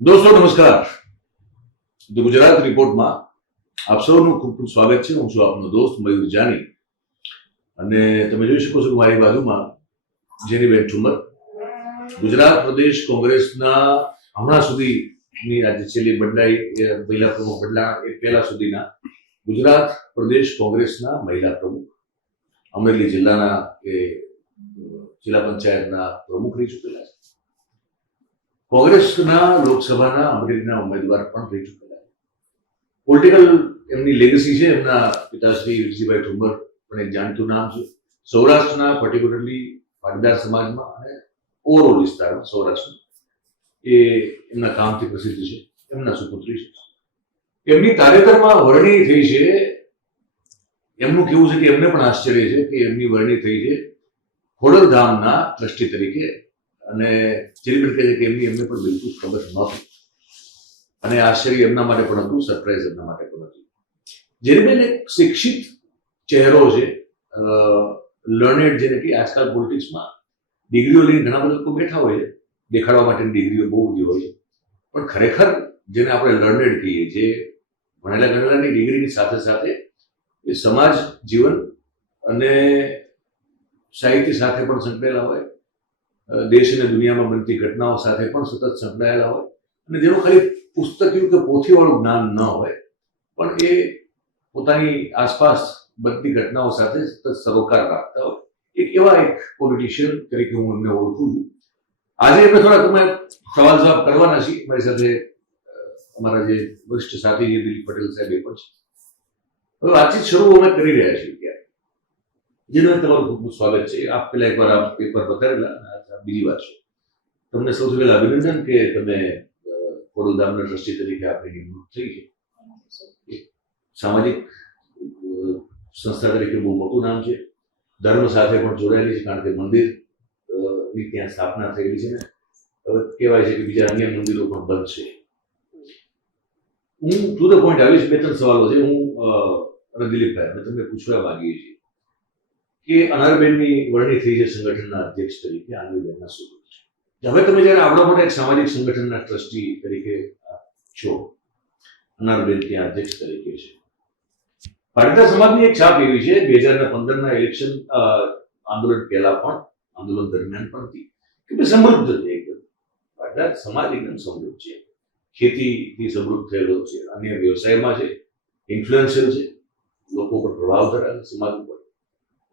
દોસ્તો નમસ્કાર. ધ ગુજરાત રિપોર્ટમાં આપ સૌનું ખૂબ ખૂબ સ્વાગત છે. હું છું આપનો દોસ્ત મયુર જાની અને તમે જોઈ શકો છો કે મારી બાજુમાં જેનીબેન ઠુમર ગુજરાત પ્રદેશ કોંગ્રેસના હમણાં સુધીની આજે છેલ્લી બદલાઈ મહિલા પ્રમુખ બદલા એ પહેલા સુધીના ગુજરાત પ્રદેશ કોંગ્રેસના મહિલા પ્રમુખ, અમરેલી જિલ્લાના એ જિલ્લા પંચાયતના પ્રમુખ રહી ચૂકેલા છે. કોંગ્રેસના લોકસભાના અમરેલીના ઉમેદવાર પણ રહી ચૂકેલા છે. પોલિટિકલ એમની લેગસી છે. એમના પિતાશ્રી વિરજીભાઈ ઠુમર પણ એક જાણીતું નામ છે સૌરાષ્ટ્રના, પર્ટિક્યુલરલી પાટીદાર સમાજમાં અને ઓવરઓલ વિસ્તારમાં સૌરાષ્ટ્રમાં. એ એમના કામથી પ્રસિદ્ધ છે. એમના સુપુત્રી છે. એમની તાજેતરમાં વરણી થઈ છે. એમનું કેવું છે કે એમને પણ આશ્ચર્ય છે કે એમની વરણી થઈ છે ખોડલધામના ટ્રસ્ટી તરીકે. અને જેનીબેન કહે છે કે એમને પણ બિલકુલ ખબર નહોતી અને આશ્ચર્ય એમના માટે પણ હતું, સરપ્રાઈઝ એમના માટે પણ હતું. જેનીબેન એક શિક્ષિત ચહેરો છે, લર્નેડ, જેને કે આજકાલ પોલિટિક્સમાં ડિગ્રીઓ લઈને ઘણા બધા લોકો બેઠા હોય છે, દેખાડવા માટેની ડિગ્રીઓ બહુ બધી હોય છે, પણ ખરેખર જેને આપણે લર્નેડ કહીએ, જે ભણેલા ગણેલાની ડિગ્રીની સાથે સાથે એ સમાજ જીવન અને સાહિત્ય સાથે પણ સંકળાયેલા હોય, દેશ અને દુનિયામાં બનતી ઘટનાઓ સાથે પણ સતત સંકળાયેલા હોય અને જેનું ખાલી પુસ્તકીયું કે પોથીવાળું જ્ઞાન ન હોય, પણ એ પોતાની આસપાસ બનતી ઘટનાઓ સાથે સતત સરોકાર રાખતા હોય, એવા એક પોલિટિશિયન તરીકે હું એમને ઓળખું છું. આજે એમને થોડા તમે સવાલ જવાબ કરવાના છીએ. મારી સાથે અમારા જે વરિષ્ઠ સાથી છે દિલીપ પટેલ સાહેબ એ પણ છે. હવે વાતચીત શરૂ અમે કરી રહ્યા છીએ જેનું તમારું ખૂબ ખૂબ સ્વાગત છે. આપ પેલા એકવાર આ પેપર બતાવેલા, બીજી વાર છે. તમને સૌથી પહેલા અભિનંદન કે તમે ખોડલધામના ટ્રસ્ટી તરીકે આપની નિમણૂક થઈ છે. સામાજિક સંસ્થા તરીકે બહુ મોટું નામ છે. ધર્મ સાથે પણ જોડાયેલી છે, કારણ કે મંદિર ની ત્યાં સ્થાપના થયેલી છે ને હવે કહેવાય છે કે બીજા અન્ય મંદિરો પણ બંધ છે. હું ટુ ધ પોઈન્ટ આવીશ. બે ત્રણ સવાલો છે. હું અને દિલીપભાઈ અમે તમને પૂછવા માંગીએ છીએ કે અનારબેનની વરણી થઈ છે સંગઠનના અધ્યક્ષ તરીકે, આનંદબેનના સુપુત્ર છે. હવે તમે જયારે આવડા મોટા એક સામાજિક સંગઠનના ટ્રસ્ટી તરીકે છો, અનારબેન ત્યાં અધ્યક્ષ તરીકે છે. પાટીદાર સમાજની એક છાપ એવી છે 2015ના ઇલેક્શન આંદોલન પહેલા પણ, આંદોલન દરમિયાન પણ હતી કે સમૃદ્ધ છે. એકદમ પાટીદાર સમાજ એકદમ સમૃદ્ધ છે, ખેતીથી સમૃદ્ધ થયેલો છે, અન્ય વ્યવસાયમાં છે, ઇન્ફ્લુએન્શિયલ છે, લોકો પર પ્રભાવ ધરાવે સમાજ ઉપર.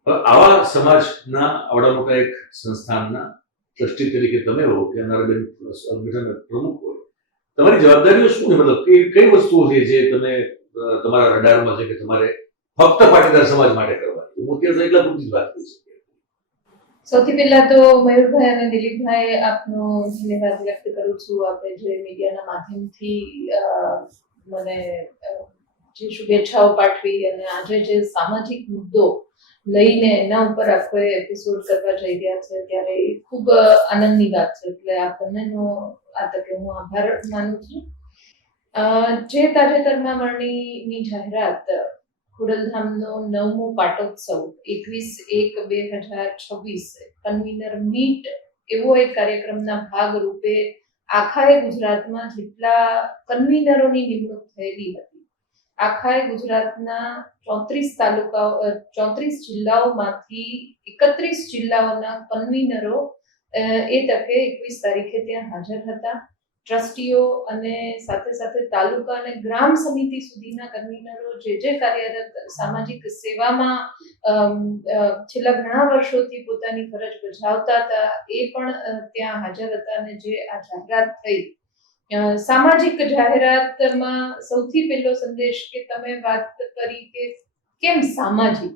આવા સમાજના આવડા મોટા એક સંસ્થાનના ટ્રસ્ટી તરીકે તમે હો કે અનારબેન સંગઠન પ્રમુખ હોય, તમારી જવાબદારીઓ શું છે? મતલબ કઈ વસ્તુઓ છે જે તમે તમારા રડારમાં છે કે તમારે ફક્ત પાટીદાર સમાજ માટે કરવાની? હું ત્યાં એટલા પૂરતી જ વાત કરી શકીએ. સૌથી પહેલા તો મયુરભાઈ અને દિલીપભાઈ આપનો ધન્યવાદ વ્યક્ત કરું છું. આપણે જે મીડિયાના માધ્યમથી મને જે શુભેચ્છાઓ પાઠવી અને આજે જે સામાજિક મુદ્દો લઈને એના ઉપર આપણે એપિસોડ કરવા જઈ રહ્યા છે, ત્યારે એ ખૂબ આનંદની વાત છે. એટલે આ બંનેનો આ તકે હું આભાર માનું છું. જે તાજેતરમાં વરણીની જાહેરાત, ખોડલધામનો 9મો પાટોત્સવ 21/1/2026 કન્વીનર મીટ એવો એક કાર્યક્રમના ભાગ રૂપે આખાએ ગુજરાતમાં જેટલા કન્વીનરોની નિમણૂક થયેલી હતી, આખાએ ગુજરાતના 34 તાલુકાઓ 34 જિલ્લાઓમાંથી 31 જિલ્લાઓના કન્વીનરો એ તકે 21 તારીખે ત્યાં હાજર હતા. ટ્રસ્ટીઓ અને સાથે સાથે તાલુકા અને ગ્રામ સમિતિ સુધીના કન્વીનરો જે કાર્યરત સામાજિક સેવામાં છેલ્લા ઘણા વર્ષોથી પોતાની ફરજ બજાવતા હતા, એ પણ ત્યાં હાજર હતા. અને જે આ જાહેરાત થઈ, સામાજિક જાહેરાતમાં સૌથી પહેલો સંદેશ કે તમે વાત કરી કે કેમ સામાજિક,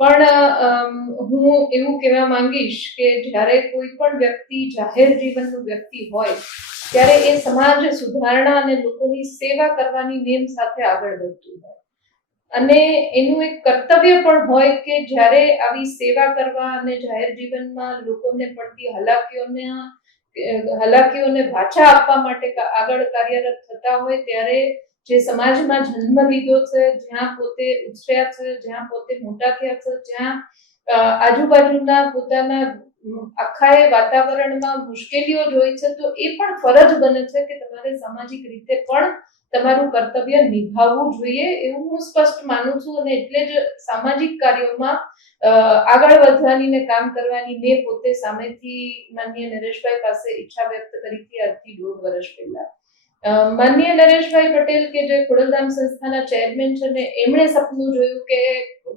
પણ હું એવું કહેવા માંગીશ કે જ્યારે કોઈ પણ વ્યક્તિ જાહેર જીવનનું વ્યક્તિ હોય ત્યારે એ સમાજ સુધારણા અને લોકોની સેવા કરવાની નેમ સાથે આગળ વધતું હોય અને એનું એક કર્તવ્ય પણ હોય કે જ્યારે આવી સેવા કરવા અને જાહેર જીવનમાં લોકોને પડતી હાલાકીઓને વાચા આપવા માટે આગળ કાર્યરત થતા હોય, ત્યારે જે સમાજમાં જન્મ લીધો છે, જ્યાં પોતે ઉછર્યા છે, જ્યાં પોતે મોટા થયા છે, જ્યાં આજુબાજુના પોતાના આખા એ વાતાવરણમાં મુશ્કેલીઓ જોઈ છે તો એ પણ ફરજ બને છે કે તમારે સામાજિક રીતે પણ તમારું કર્તવ્ય નિભાવવું જોઈએ એવું હું સ્પષ્ટ માનું છું. અને એટલે જ સામાજિક કાર્યોમાં આગળ વધવાની ને કામ કરવાની મેં પોતે સામેથી માનનીય નરેશભાઈ પાસે ઈચ્છા વ્યક્ત કરી હતી આજથી 1.5 વર્ષ પહેલા. માનનીય નરેશભાઈ પટેલ કે જે ખોડલધામ સંસ્થાના ચેરમેન છે ને એમણે સપનું જોયું કે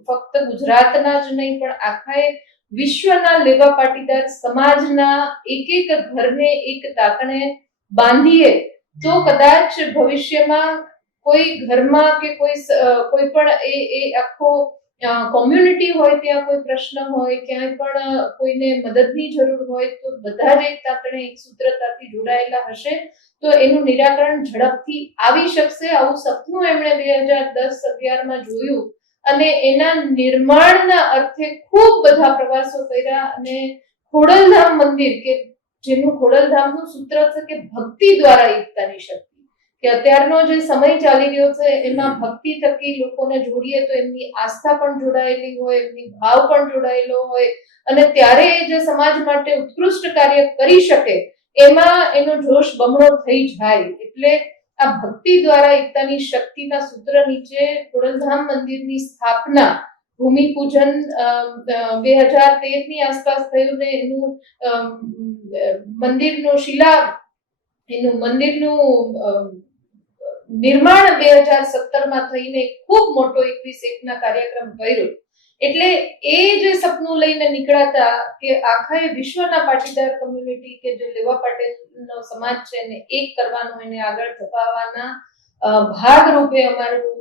ફક્ત ગુજરાતના જ નહીં પણ આખા વિશ્વના લેવા પાટીદાર સમાજના એક એક ઘરને એક તાકણે બાંધીએ તો કદાચ ભવિષ્યમાં કોઈ ઘરમાં કે કોઈ પણ એ આખો કોમ્યુનિટી હોય ત્યાં કોઈ પ્રશ્ન હોય ક્યાંય પણ કોઈને મદદની જરૂર હોય તો બધા જ એક તાકણે એક સૂત્રતાથી જોડાયેલા હશે તો એનું નિરાકરણ ઝડપથી આવી શકશે. આવું સપનું એમણે 2010-11માં જોયું અને એના નિર્માણના અર્થે ખૂબ બધા પ્રવાસો કર્યા અને ખોડલધામ મંદિર કે જેનું ખોડલધામનું સૂત્ર છે કે ભક્તિ દ્વારા એકતાની શક્તિ, કે અત્યારનો જે સમય ચાલી રહ્યો છે એમાં ભક્તિ થકી લોકોને જોડીએ તો એમની આસ્થા પણ જોડાયેલી હોય, એમની ભાવ પણ જોડાયેલો હોય અને ત્યારે એ જે સમાજ માટે ઉત્કૃષ્ટ કાર્ય કરી શકે એમાં એનો જોશ બમણો થઈ જાય. એટલે આ ભક્તિ દ્વારા એકતાની શક્તિના સૂત્ર નીચે ખોડલધામ મંદિરની સ્થાપના ભૂમિપૂજન 2013ની આસપાસ થયું ને એનું મંદિરનું નિર્માણ 2017માં થઈને ખૂબ મોટો 21-1ના કાર્યક્રમ કર્યો. એટલે એ જે સપનું લઈને નીકળાતા કે આખા વિશ્વના પાટીદાર કમ્યુનિટી કે જે લેવા પાટેલનો સમાજ છે એને એક કરવાનો એને આગળ ધપાવવાના ભાગરૂપે અમારું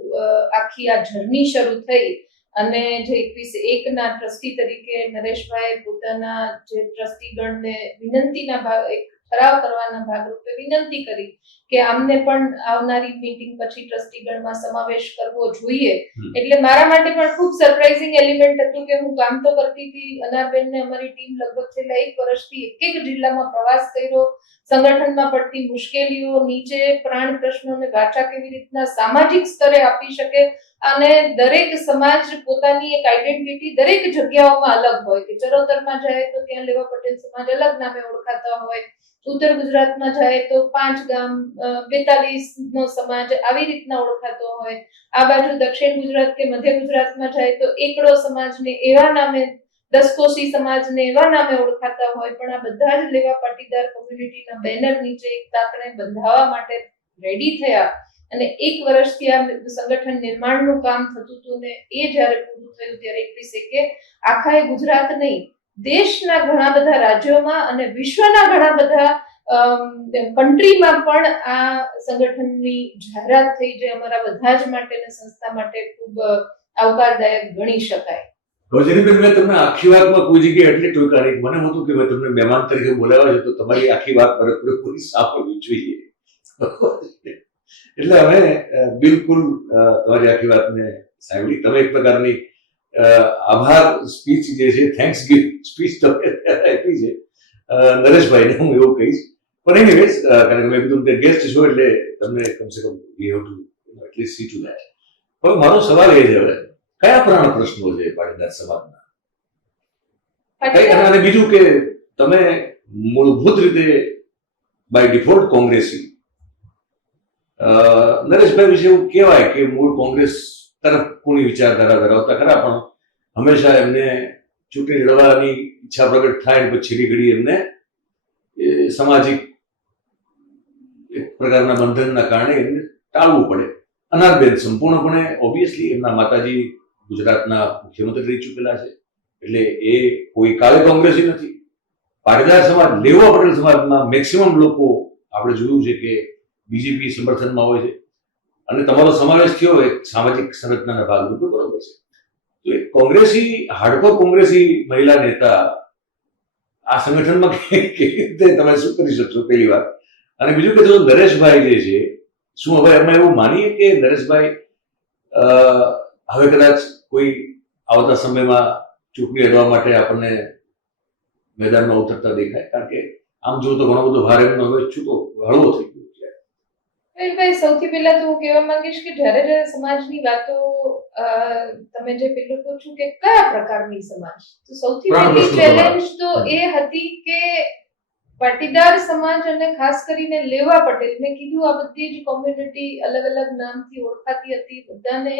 આખી આ જર્ની શરૂ થઈ અને જે 21-1ના ટ્રસ્ટી તરીકે નરેશભાઈ પોતાના જે ટ્રસ્ટીગણને વિનંતીના એક ઠરાવ કરવાના ભાગરૂપે વિનંતી કરી કે આમને પણ આવનારી મીટિંગ પછી ટ્રસ્ટીગણમાં સમાવેશ કરવો જોઈએ. એટલે મારા માટે પણ ખૂબ સરપ્રાઇઝિંગ એલિમેન્ટ હતું કે હું કામ તો કરતી હતી, અનારબેનને અમારી ટીમ લગભગ છેલ્લા 1 વર્ષથી એક જિલ્લામાં પ્રવાસ કર્યો, સંગઠનમાં પડતી મુશ્કેલીઓ, નીચે પ્રાણ પ્રશ્નોને વાચા કેવી રીતના સામાજિક સ્તરે આપી શકે અને દરેક સમાજ પોતાની એક આઈડેન્ટિટી દરેક જગ્યાઓમાં અલગ હોય કે ચરોતરમાં જાય તો ત્યાં લેવા પટેલ સમાજ અલગ નામે ઓળખાતા હોય, ઉત્તર ગુજરાતમાં જાય તો 5 ગામ 42 નો સમાજ આવી રીતના ઓળખાતો હોય, આ બાજુ દક્ષિણ ગુજરાત કે મધ્ય ગુજરાતમાં જાય તો એકડો સમાજને એવા નામે, દસકોશી સમાજને એવા નામે ઓળખાતા હોય. પણ આ બધા જ લેવા પાટીદાર કોમ્યુનિટીના બેનર નીચે એક તાતણે બંધાવવા માટે રેડી થયા અને 1 વર્ષથી આ સંગઠન નિર્માણનું કામ થતું હતું ને એ જ્યારે પૂરું થયું ત્યારે 21-1 આખા ગુજરાત નહીં દેશના ઘણા બધા રાજ્યોમાં અને વિશ્વના ઘણા બધા કન્ટ્રીમાં પણ આ સંગઠનની જાહેરાત થઈ જે અમારા બધા જ માટે અને સંસ્થા માટે ખૂબ આવકારદાયક ગણી શકાય. રોજનીબેન, મેં તમને આખી વાતમાં કોઈ જગ્યાએ એટલી ટોકા નહીં, મને હતું કે તમને મહેમાન તરીકે બોલાવ્યા છે તો તમારી આખી વાત પૂરી સાંભળવી જોઈએ. એટલે અમે બિલકુલ તમારી આખી વાતને સાંભળી. તમે એક પ્રકારની આભાર સ્પીચ જે છે, થેન્ક્સ ગિવિંગ સ્પીચ તમે આપી છે નરેશભાઈને, હું એવું કહીશ. પણ એનીવેઝ, કારણ કે મેં કીધું કે ગેસ્ટ છો એટલે તમને કમસે કમ we have to at least see to that. હવે મારો સવાલ એ છે, હવે કયા પ્રાણ પ્રશ્નો છે પાટીદાર સમાજના? અને બીજું કે તમે મૂળભૂત રીતે બાય ડિફોલ્ટ કોંગ્રેસી, નરેશભાઈ વિશે એવું કહેવાય કે મૂળ કોંગ્રેસ તરફ કોની વિચારધારા ધરાવતા ખરા, પણ હંમેશા એમને ચૂંટણી લડવાની ઈચ્છા પ્રગટ થાય ને પછી ઘડી એમને સામાજિક એક પ્રકારના બંધનના કારણે એમને ટાળવું પડે. અનારબેન સંપૂર્ણપણે ઓબ્વિયસલી એમના માતાજી ગુજરાતના મુખ્યમંત્રી રહી ચૂકેલા છે એટલે એ કોઈ કાલે કોંગ્રેસી નથી. પાટીદાર સમાજ, લેવા પટેલ સમાજમાં મેક્સિમમ લોકો આપણે જોયું છે કે બીજેપી સમર્થનમાં હોય છે અને તમારો સમાવેશ થયો એક સામાજિક સંરચનાના ભાગરૂપે, બરોબર છે. તો એક કોંગ્રેસી, હાર્ડકોર કોંગ્રેસી મહિલા નેતા આ સંગઠનમાં કેવી રીતે તમે શું કરી શકશો, પહેલી વાત. અને બીજું કે જો નરેશભાઈ જે છે, શું હવે અમે એવું માનીએ કે નરેશભાઈ હવે કદાચ કોઈ આવતા સમયમાં ચૂંટણી લડવા માટે આપણને મેદાનમાં ઉતરતા દેખાય? કારણ કે આમ જો તો ઘણો બધો ભાર એમનો હવે છૂટો હળવો થઈ ગયો છે. અનિલભાઈ, સૌથી પહેલા તો હું કહેવા માંગીશ કે જ્યારે સમાજની વાતો તમે જે પેલું પૂછ્યું કે કયા પ્રકારની સમાજ, તો સૌથી પહેલી ચેલેન્જ તો એ હતી કે પાટીદાર સમાજ અને ખાસ કરીને લેવા પટેલ, મેં કીધું આ બધી જ કોમ્યુનિટી અલગ અલગ નામથી ઓળખાતી હતી, બધાને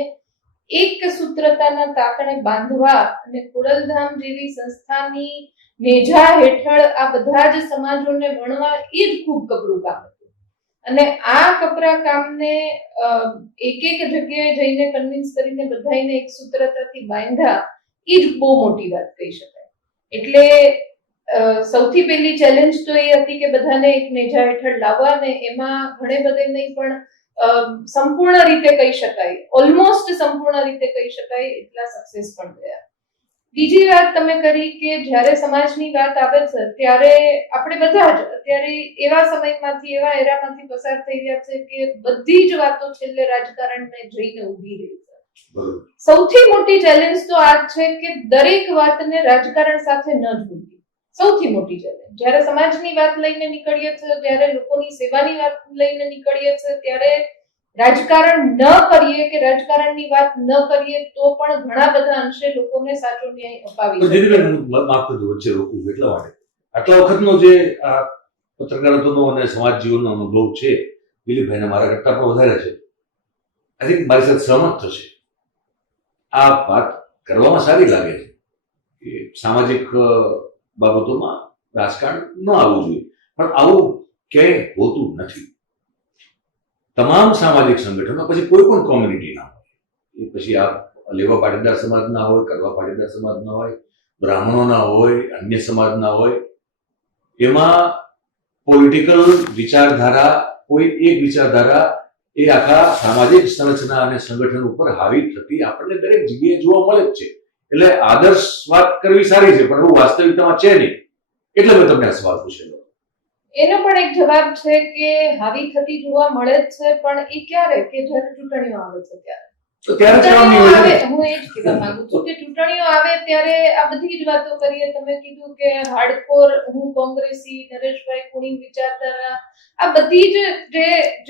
એક સૂત્રતાના તાતણે બાંધવા અને ખોડલધામ જેવી સંસ્થાની નેજા હેઠળ આ બધા જ સમાજોને વણવા એ જ ખૂબ કપરું કામ હતું. અને આ કપરા કામને એક એક જગ્યાએ જઈને કન્વિન્સ કરીને બધાને એક સૂત્રતાથી બાંધ્યા, એ જ બહુ મોટી વાત કહી શકાય. એટલે સૌથી પહેલી ચેલેન્જ તો એ હતી કે બધાને એક નેજા હેઠળ લાવવા, ને એમાં ઘણે બધે નહીં પણ સંપૂર્ણ રીતે કહી શકાય, ઓલમોસ્ટ સંપૂર્ણ રીતે કહી શકાય એટલા સક્સેસ પણ ગયા. બીજી વાત તમે કરી કે જ્યારે સમાજની વાત આવે છે ત્યારે આપણે બધા જ અત્યારે એવા સમયમાંથી, એવા એરામાંથી પસાર થઈ રહ્યા છે કે બધી જ વાતો છેલ્લે રાજકારણને જઈને ઊભી રહી છે. સૌથી મોટી ચેલેન્જ તો આ છે કે દરેક વાતને રાજકારણ સાથે ન જોડવી. સૌથી મોટી ચેલેન્જ જ્યારે સમાજની વાત લઈને નીકળીએ છીએ, જ્યારે લોકોની સેવાની વાત લઈને નીકળીએ છીએ, ત્યારે રાજકારણ ન કરીએ કે રાજકારણની વાત ન કરીએ તો પણ ઘણા બધા અંશે લોકોને સાચો ન્યાય અપાવી શકે. વચ્ચે રોકવું એટલા માટે આટલા વખતનો જે આ પત્રકારત્વનો અને સમાજ જીવનનો અનુભવ છે, દિલીપભાઈને મારા કરતા પણ વધારે છે. આઈ થિંક મારી સાથે સહમત થશે. આ વાત કરવામાં સારી લાગે છે કે સામાજિક બાબતોમાં રાજકારણ ન આવવું જોઈએ, પણ આવું ક્યાંય હોતું નથી. તમામ સામાજિક સંગઠનો, પછી કોઈ પણ કોમ્યુનિટીના હોય, એ પછી આ લેવા પાટીદાર સમાજના હોય, કરવા પાટીદાર સમાજના હોય, બ્રાહ્મણોના હોય, અન્ય સમાજના હોય, એમાં પોલિટિકલ વિચારધારા, કોઈ એક વિચારધારા એ આખા સામાજિક સંરચના અને સંગઠન ઉપર હાવી થતી આપણને દરેક જગ્યાએ જોવા મળે જ છે. એટલે આદર્શ વાત કરવી સારી છે, પણ એવું વાસ્તવિકતામાં છે નહીં. એટલે મેં તમને આ સવાલ પૂછેલો. એનો પણ એક જવાબ છે કે હાવી થતી જોવા મળે જ છે, પણ એ ક્યારે કે જ્યારે ચૂંટણીઓ આવે છે ત્યારે. હું એ જ કહેવા માંગુ છું કે ચૂંટણીઓ આવે ત્યારે આ બધી જ વાતો કરીએ. તમે કીધું કે હાર્ડકોર હું કોંગ્રેસી, નરેશભાઈ કુણી વિચારધારા, આ બધી જ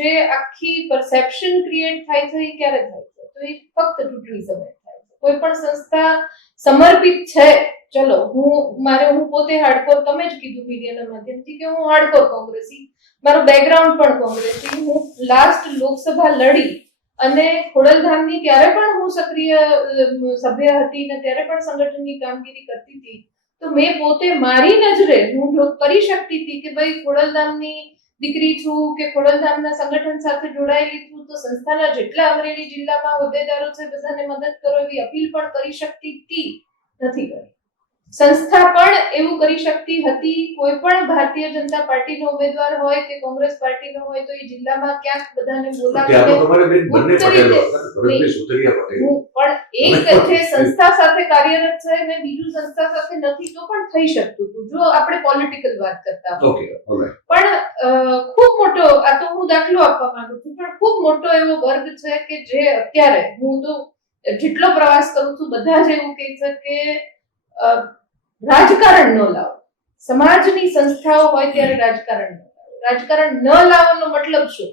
જે આખી પરસેપ્શન ક્રિએટ થાય છે એ ક્યારે થાય છે? તો એ ફક્ત ચૂંટણી સમયે થાય છે. કોઈ પણ સંસ્થા સમર્પિત છે, ચલો હું પોતે હાર્ડકોર, તમે જ કીધું મીડિયાના માધ્યમથી કે હું હાર્ડકોર કોંગ્રેસી, મારું બેકગ્રાઉન્ડ પણ કોંગ્રેસી, હું લાસ્ટ લોકસભા લડી અને ખોડલધામની ત્યારે પણ હું સક્રિય સભ્ય હતી ને ત્યારે પણ સંગઠનની કામગીરી કરતી હતી. તો મેં પોતે મારી નજરે હું જો કરી શકતી હતી કે ભાઈ ખોડલધામની દીકરી છું કે ખોડલધામના સંગઠન સાથે જોડાયેલી છું, તો સંસ્થાના જેટલા અમરેલી જિલ્લામાં હોદ્દેદારો છે બધાને મદદ કરો એવી અપીલ પણ કરી શકતી હતી. નથી કરી. સંસ્થા પણ એવું કરી શકતી હતી. કોઈ પણ ભારતીય જનતા પાર્ટીનો ઉમેદવાર હોય કે કોંગ્રેસ પાર્ટીનો હોય તો એ જિલ્લામાં ક્યાંક બધાને બોલાવીને પણ એક જે સંસ્થા સાથે કાર્યરત છે ને બીજું સંસ્થા સાથે નથી તો પણ થઈ શકતું હતું જો આપણે પોલિટિકલ વાત કરતા હોય. પણ ખૂબ મોટો, આ તો હું દાખલો આપવા માંગુ છું, પણ ખૂબ મોટો એવો વર્ગ છે કે જે અત્યારે હું તો જેટલો પ્રવાસ કરું છું બધા જ એવું કહે છે કે રાજકારણ ન લાવો. સમાજની સંસ્થાઓ હોય ત્યારે રાજકારણ ન લાવો. રાજકારણ ન લાવવાનો મતલબ શું?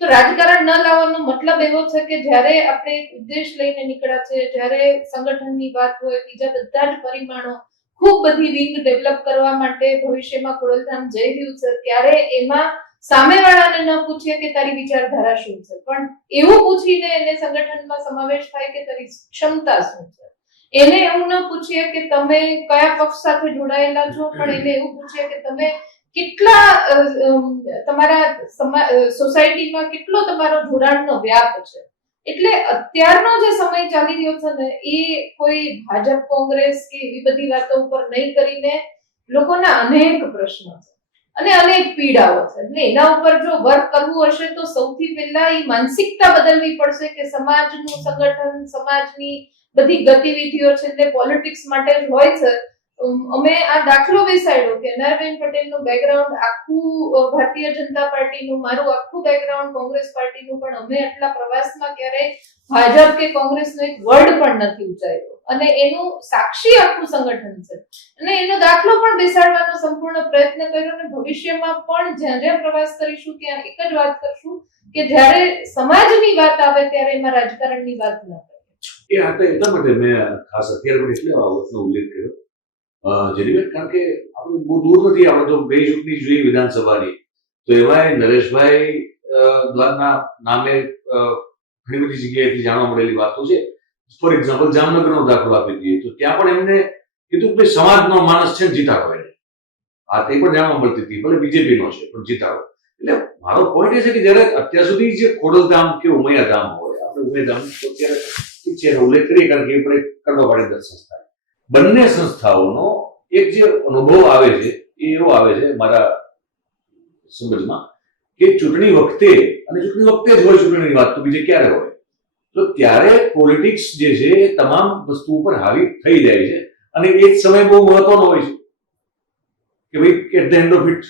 તો રાજકારણ ન લાવવાનો મતલબ એવો છે કે જ્યારે આપણે એક ઉદ્દેશ લઈને નીકળ્યા છે, જ્યારે સંગઠનની વાત હોય, બીજા બધા જ પરિમાણો, ખૂબ બધી વિંગ ડેવલપ કરવા માટે ભવિષ્યમાં ખોડલધામ જઈ રહ્યું છે, ત્યારે એમાં સામેવાળાને ન પૂછીએ કે તારી વિચારધારા શું છે, પણ એવું પૂછીને એને સંગઠનમાં સમાવેશ થાય કે તારી ક્ષમતા શું છે. એને એવું ન પૂછીએ કે તમે કયા પક્ષ સાથે જોડાયેલા છો, પણ એને એવું પૂછીએ કે તમે કેટલા તમારા સોસાયટીમાં કેટલો તમારો જોડાણનો વ્યાપ છે. એટલે અત્યારનો જે સમય ચાલી રહ્યો છે ને એ કોઈ ભાજપ કોંગ્રેસ કે એવી બધી વાતો ઉપર નહીં કરીને લોકોના અનેક પ્રશ્નો છે અને અનેક પીડાઓ છે. એટલે એના ઉપર જો વર્ક કરવું હશે તો સૌથી પહેલા એ માનસિકતા બદલવી પડશે કે સમાજનું સંગઠન, સમાજની બધી ગતિવિધિઓ છે તે પોલિટિક્સ માટે જ હોય છે. અમે આ દાખલો બેસાડ્યો કે નરબેન પટેલનું બેકગ્રાઉન્ડ આખું ભારતીય જનતા પાર્ટીનું, મારું આખું બેકગ્રાઉન્ડ કોંગ્રેસ પાર્ટીનું, પણ અમે આટલા પ્રવાસમાં ક્યારેય ભાજપ કે કોંગ્રેસનો એક વર્ડ પણ નથી ઉચ્ચાર્યો અને એનું સાક્ષી આખું સંગઠન છે અને એનો દાખલો પણ બેસાડવાનો સંપૂર્ણ પ્રયત્ન કર્યો અને ભવિષ્યમાં પણ જ્યાં જ્યાં પ્રવાસ કરીશું ત્યાં એક જ વાત કરશું કે જ્યારે સમાજની વાત આવે ત્યારે એમાં રાજકારણની વાત ન કરે. એ આ તો એટલા માટે મેં ખાસ અત્યારે પણ એટલે આ વખતનો ઉલ્લેખ કર્યો જેરીબેન, કારણ કે આપણે બહુ દૂર નથી, આપણે તો બે ચૂંટણી જોઈએ વિધાનસભાની, તો એમાંય નરેશભાઈ દ્વારના નામે ઘણી બધી જગ્યાએથી જાણવા મળેલી વાતો છે. ફોર એક્ઝામ્પલ જામનગરનો દાખલો આપી દઈએ તો ત્યાં પણ એમને કીધું કે ભાઈ સમાજનો માણસ છે, જીતાડો એને. આ તે પણ જાણવા મળતી હતી, ભલે બીજેપીનો છે પણ જીતાડો. એટલે મારો પોઈન્ટ એ છે કે જયારે અત્યાર સુધી જે ખોડલધામ કે ઉમૈયાધામ હોય, આપણે ઉમૈયાધામ તો અત્યારે ઠીક છે એનો ઉલ્લેખ કરીએ કારણ કે એ પણ એક કરવા પાડીદાર સંસ્થા છે. બંને સંસ્થાઓનો એક જે અનુભવ આવે છે એ એવો આવે છે મારા સમજમાં કે ચૂંટણી વખતે, અને ચૂંટણી વખતે જ હોય ચૂંટણીની વાત, તો બીજે ક્યારે હોય, તો ત્યારે પોલિટિક્સ જે છે એ તમામ વસ્તુ ઉપર હાવી થઈ જાય છે અને એ જ સમય બહુ મહત્વનો હોય છે કે ભાઈ at the end of it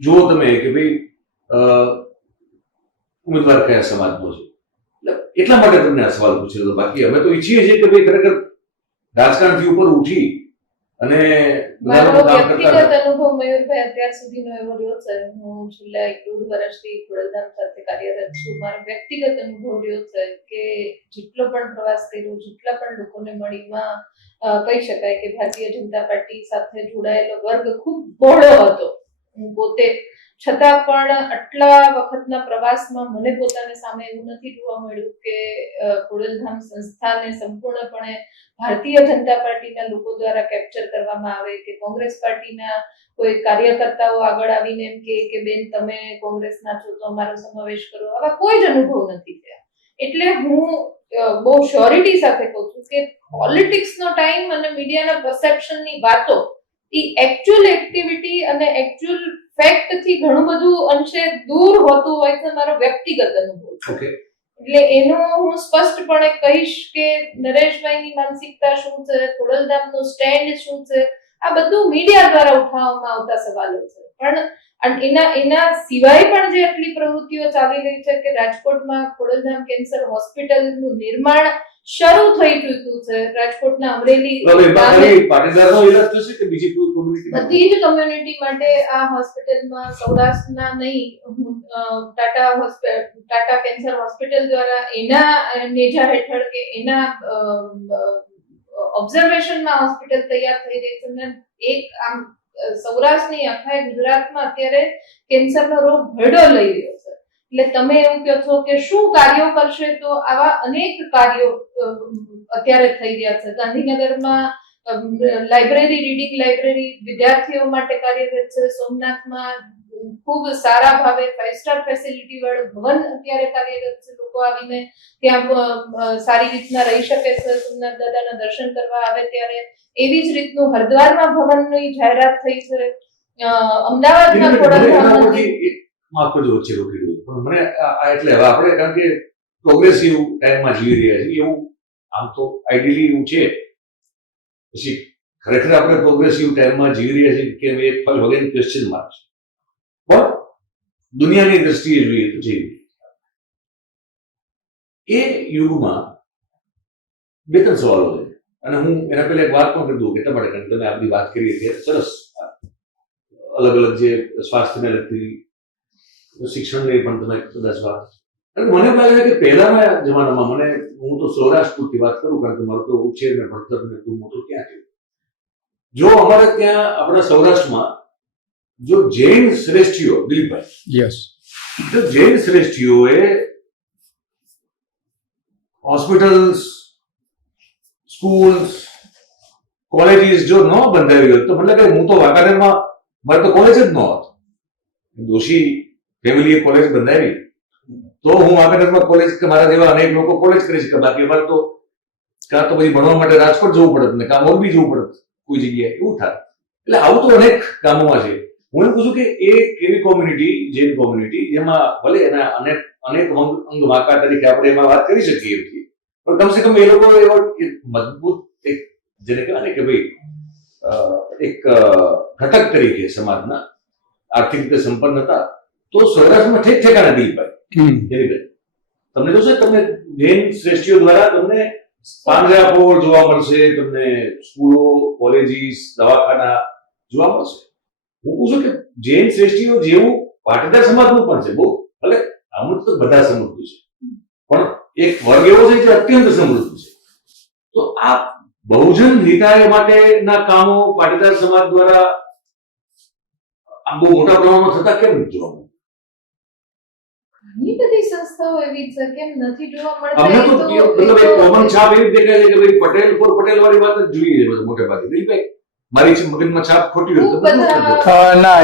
જુઓ તમે કે ભાઈ ઉમેદવાર કયા સમાજનો છે. એટલે એટલા માટે તમને આ સવાલ પૂછ્યો હતો. બાકી અમે તો ઈચ્છીએ છીએ કે ભાઈ ખરેખર રાજકારણથી ઉપર ઉઠી અને મારો કામ વ્યક્તિગત કરતા. અનુભવ મયુરભાઈ અત્યાર સુધીનો એવો રહ્યો છે, હું છેલ્લા 1.5 વર્ષથી ખોડલધામ સાથે કાર્યરત છું. મારો વ્યક્તિગત અનુભવ રહ્યો છે કે જેટલો પણ પ્રવાસ કર્યો, જેટલા પણ લોકોને મળીમાં કહી શકાય કે ભારતીય જનતા પાર્ટી સાથે જોડાયેલો વર્ગ ખૂબ બહોળો હતો. હું પોતે છતાં પણ આટલા વખતના પ્રવાસમાં મને પોતાને સામે એવું નથી જોવા મળ્યું કે ખોડલધામ સંસ્થાને સંપૂર્ણપણે ભારતીય જનતા પાર્ટીના લોકો દ્વારા કેપ્ચર કરવામાં આવે કે કોંગ્રેસ પાર્ટીના કોઈ કાર્યકર્તાઓ આગળ આવીને એમ કે બેન તમે કોંગ્રેસના છો તો અમારો સમાવેશ કરો. આવા કોઈ જ અનુભવ નથી થયા. એટલે હું બહુ શ્યોરિટી સાથે કહું છું કે પોલિટિક્સનો ટાઈમ અને મીડિયાના પરસેપ્શનની વાતો એ એકચ્યુઅલ એક્ટિવિટી અને એકચ્યુઅલ ફેક્ટ થી ઘણું બધું અંશે દૂર હોતું હોય છે, મારો વ્યક્તિગત અનુભવ છે. એટલે એનું હું સ્પષ્ટપણે કહીશ કે નરેશભાઈની માનસિકતા શું છે, ખોડલધામનું સ્ટેન્ડ શું છે, આ બધું મીડિયા દ્વારા ઉઠાવવામાં આવતા સવાલો છે. પણ એના સિવાય પણ જે આટલી પ્રવૃત્તિઓ ચાલી રહી છે કે રાજકોટમાં ખોડલધામ કેન્સર હોસ્પિટલનું નિર્માણ શરૂ થઈ ચૂક્યું છે. રાજકોટના અમરેલી પાટીદારનો ઈલાજ થશે કે બીજી કોઈ કોમ્યુનિટી? બધી જ કમ્યુનિટી માટે આ હોસ્પિટલમાં સૌરાષ્ટ્રના નહીં, ટાટા કેન્સર હોસ્પિટલ દ્વારા એના નેજા હેઠળ કે એના ઓબ્ઝર્વેશનમાં હોસ્પિટલ તૈયાર થઈ રહી છે. એક આમ સૌરાષ્ટ્રની આખા ગુજરાતમાં અત્યારે કેન્સરનો રોગ ભેડો લઈ રહ્યો છે. એટલે તમે એવું કહો છો કે શું કાર્યો કરશે, તો આવા અનેક કાર્યો અત્યારે થઈ રહ્યા છે. ગાંધીનગરમાં લાઇબ્રેરી, રીડિંગ લાઇબ્રેરી વિદ્યાર્થીઓ માટે કાર્યરત છે. સોમનાથમાં ખૂબ સારા ભાવે 5 સ્ટાર ફેસિલિટી વાળું ભવન અત્યારે કાર્યરત છે. લોકો આવીને ત્યાં સારી રીતના રહી શકે છે, સોમનાથ દાદાના દર્શન કરવા આવે ત્યારે. એવી જ રીતનું હરિદ્વારમાં ભવનની જાહેરાત થઈ છે. અમદાવાદમાં માફ કરજો વચ્ચે રોકી દઉં, પણ મને એટલે હવે આપણે કારણ કે પ્રોગ્રેસિવ ટાઈમમાં જીવી રહ્યા છીએ, એવું આમ તો આઈડિયલી એવું છે. પછી ખરેખર આપણે પ્રોગ્રેસિવ ટાઈમમાં જીવી રહ્યા છીએ કે એ ફલ વગેરે ક્વેશ્ચન માર્ક છે. પણ દુનિયાની દ્રષ્ટિએ જોઈએ તો જેવી એ યુગમાં બે ત્રણ સવાલો છે અને હું એના પહેલા એક વાત પણ કરી દઉં કે તમારે કારણ તમે આપણી વાત કરી હતી સરસ, અલગ અલગ જે સ્વાસ્થ્યને લગતી શિક્ષણની પણ તમે કદાચ વાત. અને મને એમ લાગે છે કે પહેલાના જમાનામાં હું તો સૌરાષ્ટ્ર પૂરતી વાત કરું કારણ કે મારું તો ઉછેર ને ભણતર ને તું મોટું ક્યાં થયું. જો અમારે ત્યાં આપણા સૌરાષ્ટ્રમાં જો જૈન શ્રેષ્ઠીઓ, દિલીપભાઈ, જો જૈન શ્રેષ્ઠીઓએ હોસ્પિટલ્સ, સ્કૂલ્સ, કોલેજીસ જો ન બંધાવી હોત તો મતલબ કે હું તો વાંકાનેરમાં મારે તો કોલેજ જ ન હોત. દોશી ફેમિલીએ કોલેજ બંધાવી તો હું વાંકાનેરમાં કોલેજ કે મારા જેવા અનેક લોકો કોલેજ કરી શકે. બાકી અમારે તો કાં તો પછી ભણવા માટે રાજકોટ જવું પડત ને કાં મોરબી જવું પડત કોઈ જગ્યાએ, એવું થાય. એટલે આવું તો અનેક કામોમાં છે. હું એમ પૂછું કે એક એવી કોમ્યુનિટી, જૈન કોમ્યુનિટી, જેમાં ભલે એના અનેક અંગ વાંકા તરીકે આપણે એમાં વાત કરી શકીએ એમ છીએ, પણ કમસે કમ એ લોકો એવો એક મજબૂત એક જેને કહેવાય ને કે ભાઈ એક ઘટક તરીકે સમાજના આર્થિક રીતે સંપન્ન હતા. તો સૌરાષ્ટ્રમાં ઠેક ઠેકાણે દિલીપભાઈ તમને જોશે, તમને જૈન શ્રેષ્ઠીઓ દ્વારા તમને પાંદડા પોળ જોવા મળશે, તમને સ્કૂલો, કોલેજીસ, દવાખાના જોવા મળશે. હું પૂછું કે જૈન શ્રેષ્ઠીઓ જેવું પાટીદાર સમાજનું પણ છે. બહુ ભલે અમુક તો બધા સમૃદ્ધ છે, પણ એક વર્ગ એવો છે જે અત્યંત સમૃદ્ધ છે. તો આ બહુજન હિતાય માટેના કામો પાટીદાર સમાજ દ્વારા આ બહુ મોટા પ્રમાણમાં થતા કેમ જોવા મળે? ઘણી બધી સંસ્થાઓ એવી છે, કેમ નથી જોવા મળતા? અમને એ તો મતલબ એક કોમન છાપ એવી દેખાય છે કે ભાઈ પટેલ ફોર પટેલ વાળી વાત જ જોઈએ છે મોટે ભાગે. દિલીપભાઈ, મારી મગજમાં છાપ ખોટી હોય તો ખૂબ બધા ના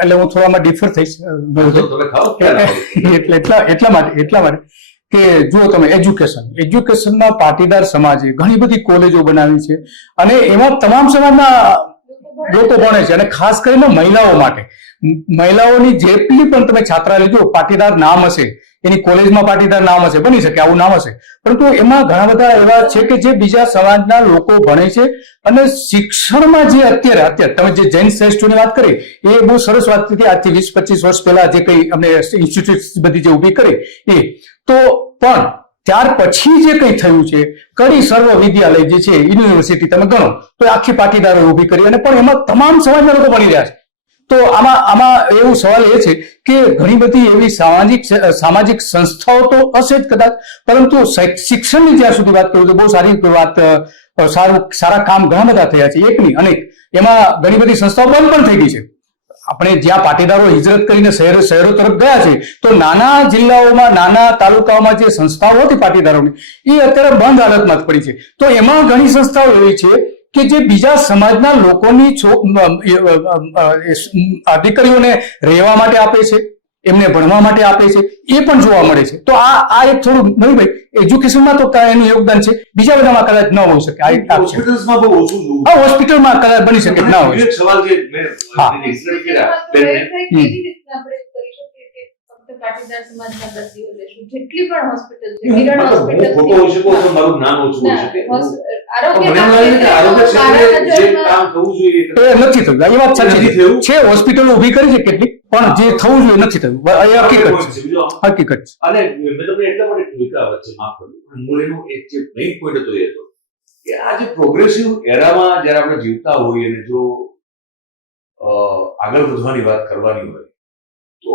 એટલે હું થોડામાં ડિફર થઈશ તમે ખાઓ ક્યારે એટલા માટે કે જુઓ તમે એજ્યુકેશનમાં પાટીદાર સમાજે ઘણી બધી કોલેજો બનાવી છે અને એમાં તમામ સમાજના લોકો ભણે છે અને ખાસ કરીને મહિલાઓ માટે મહિલાઓની જેટલી પણ તમે છાત્રાલય જો પાટીદાર નામ હશે એની કોલેજમાં પાટીદાર નામ હશે, બની શકે આવું નામ હશે, પરંતુ એમાં ઘણા બધા એવા છે કે જે બીજા સમાજના લોકો ભણે છે અને શિક્ષણમાં જે અત્યારે તમે જે જૈન શ્રેષ્ઠોની વાત કરી એ બહુ સરસ વાત હતી. આજથી 20-25 વર્ષ પહેલા જે કઈ અમને ઇન્સ્ટિટ્યૂટ બધી જે ઊભી કરી એ તો પણ ત્યાર પછી જે કંઈ થયું છે કડી સર્વ વિદ્યાલય જે છે યુનિવર્સિટી તમે ગણો તો આખી પાટીદારો ઊભી કરી અને પણ એમાં તમામ સમાજના લોકો ભણી રહ્યા છે. તો આમાં એવું સવાલ એ છે કે ઘણી બધી એવી સામાજિક સંસ્થાઓ તો હશે જ કદાચ, પરંતુ શિક્ષણની જ્યાં સુધી વાત કરું તો બહુ સારી વાત, સારા કામ ઘણા બધા થયા છે, એક નહીં અનેક. એમાં ઘણી બધી સંસ્થાઓ બંધ પણ થઈ ગઈ છે. આપણે જ્યાં પાટીદારો હિજરત કરીને શહેરો તરફ ગયા છે તો નાના જિલ્લાઓમાં નાના તાલુકાઓમાં જે સંસ્થાઓ હતી પાટીદારોની એ અત્યારે બંધ હાલતમાં જ પડી છે. તો એમાં ઘણી સંસ્થાઓ એવી છે કે જે બીજા સમાજના લોકોની દીકરીઓને રહેવા માટે આપે છે, એમને ભણવા માટે આપે છે, એ પણ જોવા મળે છે. તો આ એક થોડું નહીં ભાઈ, એજ્યુકેશનમાં તો એનું યોગદાન છે, બીજા બધામાં કદાચ ન હોઈ શકે. હોસ્પિટલ્સમાં બહુ ઓછું જોવું. હા, હોસ્પિટલમાં કદાચ બની શકે ના હોય. એક સવાલ જે મેં હા. explain કર્યા કેવી બેનને, રીતના આપણે કરી શકીએ કે ફક્ત પાટીદાર સમાજના દર્દીઓ લેશું? જેટલી પણ હોસ્પિટલ છે, કિરણ હું હોસ્પિટલ ખોટો હોઈ શકું છું, મારું નામ ઓછું હોઈ શકે. આરોગ્ય મને લાગે છે કે આરોગ્ય ક્ષેત્રે જે કામ થવું જોઈએ એ નથી થયું, એ વાત સાચી નથી થયું. છે. હોસ્પિટલો ઊભી કરી છે કેટલી, પણ જે થવું જોઈએ નથી થયું. એ હકીકત છે, બીજો હકીકત છે. અને મેં તમને એટલા માટે ટીકા વચ્ચે માફ કર્યું, પણ મૂળ એનો એક જે મેઇન પોઈન્ટ હતો એ હતો કે આ જે પ્રોગ્રેસિવ એરામાં જ્યારે આપણે જીવતા હોઈએ અને જો આગળ વધવાની વાત કરવાની હોય તો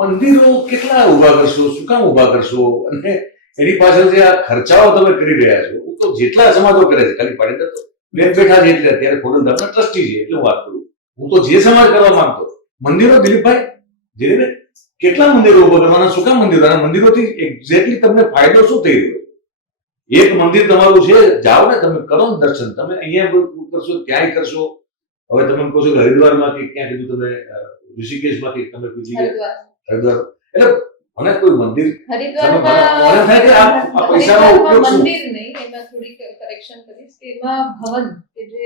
મંદિરો કેટલા ઉભા કરશો, શું કામ ઉભા કરશો, અને એની પાછળ જે આ ખર્ચાઓ તમે કરી રહ્યા છો તો જેટલા સમાજો કરે છે, ખાલી પાટીદાર તો બેન બેઠા છે એટલે અત્યારે ખોડલધામના ટ્રસ્ટી છે એટલે હું વાત કરું, હું તો જે સમાજ કરવા માંગતો મંદિરો, દિલીપભાઈ જેને કેટલા મંદિરો ઉભા કરવાના, શું કામ મંદિરો, અને મંદિરોથી એક્ઝેક્ટલી તમને ફાયદો શું થઈ રહ્યો? એક મંદિર તમારું છે, જાઓ ને તમે, કરો ને દર્શન. તમે અહીંયા કરશો ક્યાંય કરશો. હવે તમે કહો છો કે હરિદ્વારમાં કે ક્યાં કીધું તમે, ઋષિકેશમાં કે તમે પૂછી હરિદ્વાર, એટલે મને કોઈ મંદિર હરિદ્વારમાં થાય કે આ પૈસાનો ઉપયોગ શું? મંદિર નહીં, એમાં થોડી કરેક્શન કરીશ કે એમાં ભવન કે જે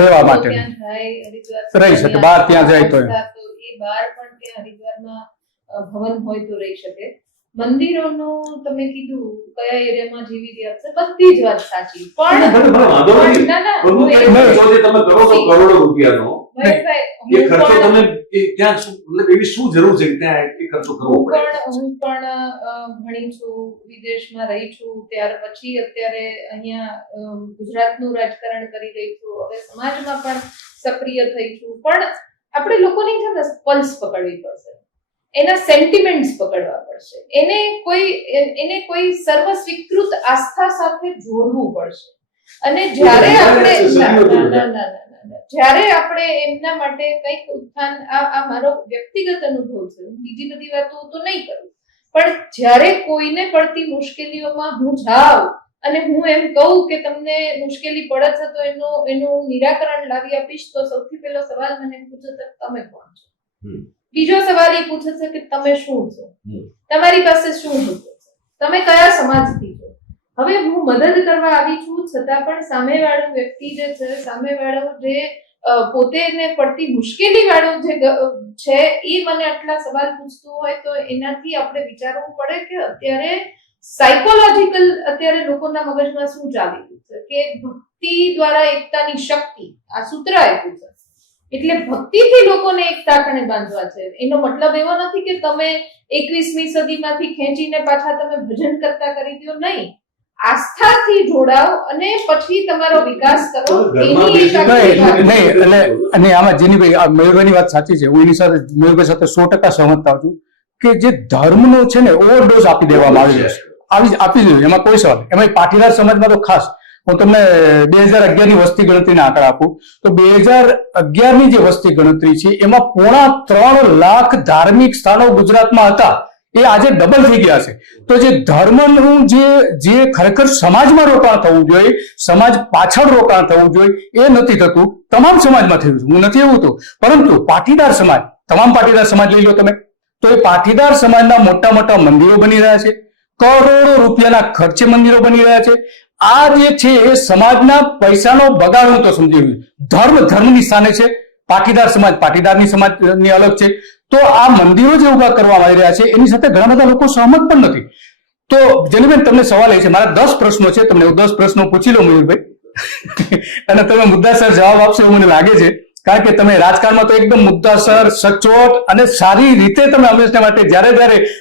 રહેવા માટે ત્યાં જાય, હરિદ્વાર રહી શકે, બહાર ત્યાં જાય તો એ બહાર પણ ત્યાં હરિદ્વારમાં ભવન હોય તો રહી શકે. મંદિરોનું તમે કીધું કયા એરિયામાં જેવી રહ્યા છે, બધી જ વાત સાચી, પણ વાંધો નહીં. ના, ના, ખર્ચો જે તમે કરો છો કરોડો રૂપિયાનો, મહેશભાઈ, એ ખર્ચો તમે ત્યાં મતલબ એવી શું જરૂર છે કે ત્યાં એ ખર્ચો કરવો પડે? હું પણ ભણી છું, વિદેશમાં રહી છું, ત્યાર પછી અત્યારે અહીંયા ગુજરાતનું રાજકારણ કરી રહી છું, હવે સમાજમાં પણ સક્રિય થઈ છું, પણ આપણે લોકોની છે ને પલ્સ પકડવી પડશે, એના સેન્ટિમેન્ટ્સ પકડવા પડશે, એને કોઈ સર્વ સ્વીકૃત આસ્થા સાથે જોડવું પડશે. અને જ્યારે આપણે એમના માટે કંઈક ઉત્થાન, આ મારો વ્યક્તિગત અનુભવ છે, હું બીજી બધી વાતો તો નહીં કરું, પણ જ્યારે કોઈને પડતી મુશ્કેલીઓમાં હું જાઉં અને હું એમ કહું કે તમને મુશ્કેલી પડે છે તો એનું નિરાકરણ લાવી આપીશ, તો સૌથી પહેલો સવાલ મને પૂછે છે તમે કોણ છો, બીજો સવાલ એ પૂછે છે કે તમે શું છો, તમારી પાસે શું હોતું છે, તમે કયા સમાજથી છો. હવે હું મદદ કરવા આવી છું છતાં પણ સામેવાળો વ્યક્તિ જે છે, સામેવાળો જે પોતે ને પડતી મુશ્કેલી વાળો જે છે એ મને આટલા સવાલ પૂછતું હોય તો એનાથી આપણે વિચારવું પડે કે અત્યારે સાયકોલોજીકલ અત્યારે લોકોના મગજમાં શું ચાલી રહ્યું છે, કે ભક્તિ દ્વારા એકતાની શક્તિ, આ સૂત્ર આપ્યું છે એટલે ભક્તિથી લોકોને એક તાકણે બાંધવા છે. એનો મતલબ એવો નથી કે તમે 21મી સદીમાંથી ખેંચીને પાછા તમે ભજન કરતા કરી દો, નહીં. આસ્થાથી જોડાઓ અને પછી તમારો વિકાસ કરો. ઘરમાં એની એક બેસીને આખી વાત. નહીં એટલે અને આમાં જેનીભાઈ આ મયુરભાઈની વાત સાચી છે, હું એની સાથે મયુરભાઈ સાથે 100% સહમત થાઉં છું કે જે ધર્મનો છે ને ઓવરડોઝ આપી દેવામાં આવી છે, આપી દીધું, એમાં કોઈ સવાલ. એમાં પાટીદાર સમાજમાં તો ખાસ હું તમને 2011 ની વસ્તી ગણતરીના આંકડા આપું તો 2011 ની જે વસ્તી ગણતરી છે એમાં 3.25 લાખ ધાર્મિક સ્થાનો ગુજરાતમાં હતા, એ આજે ડબલ થઈ ગયા છે. તો જે ધર્મનું જે ખરેખર સમાજમાં રોકાણ થવું જોઈએ, સમાજ પાછળ રોકાણ થવું જોઈએ, એ નથી થતું. તમામ સમાજમાં થયું છે, હું નથી એવું તો, પરંતુ પાટીદાર સમાજ, તમામ પાટીદાર સમાજ લઈ લો તમે, તો એ પાટીદાર સમાજના મોટા મોટા મંદિરો બની રહ્યા છે, કરોડો રૂપિયાના ખર્ચે મંદિરો બની રહ્યા છે. આ જે છે એ સમાજના પૈસાનો બગાડ હું તો સમજી રહ્યું. ધર્મની સ્થાને છે, પાટીદાર સમાજ પાટીદારની સમાજની અલગ છે. તો આ મંદિરો જે ઉભા કરવામાં આવી રહ્યા છે એની સાથે ઘણા બધા લોકો સહમત પણ નથી. તો જેનીબેન તમને સવાલ એ છે, મારા 10 પ્રશ્નો છે, તમને 10 પ્રશ્નો પૂછી લો મયુરભાઈ, અને તમે મુદ્દાસર જવાબ આપશો એવું મને લાગે છે, કારણ કે તમે રાજકારણમાં તો એકદમ મુદ્દાસર, સચોટ અને સારી રીતે તમે હંમેશા માટે જ્યારે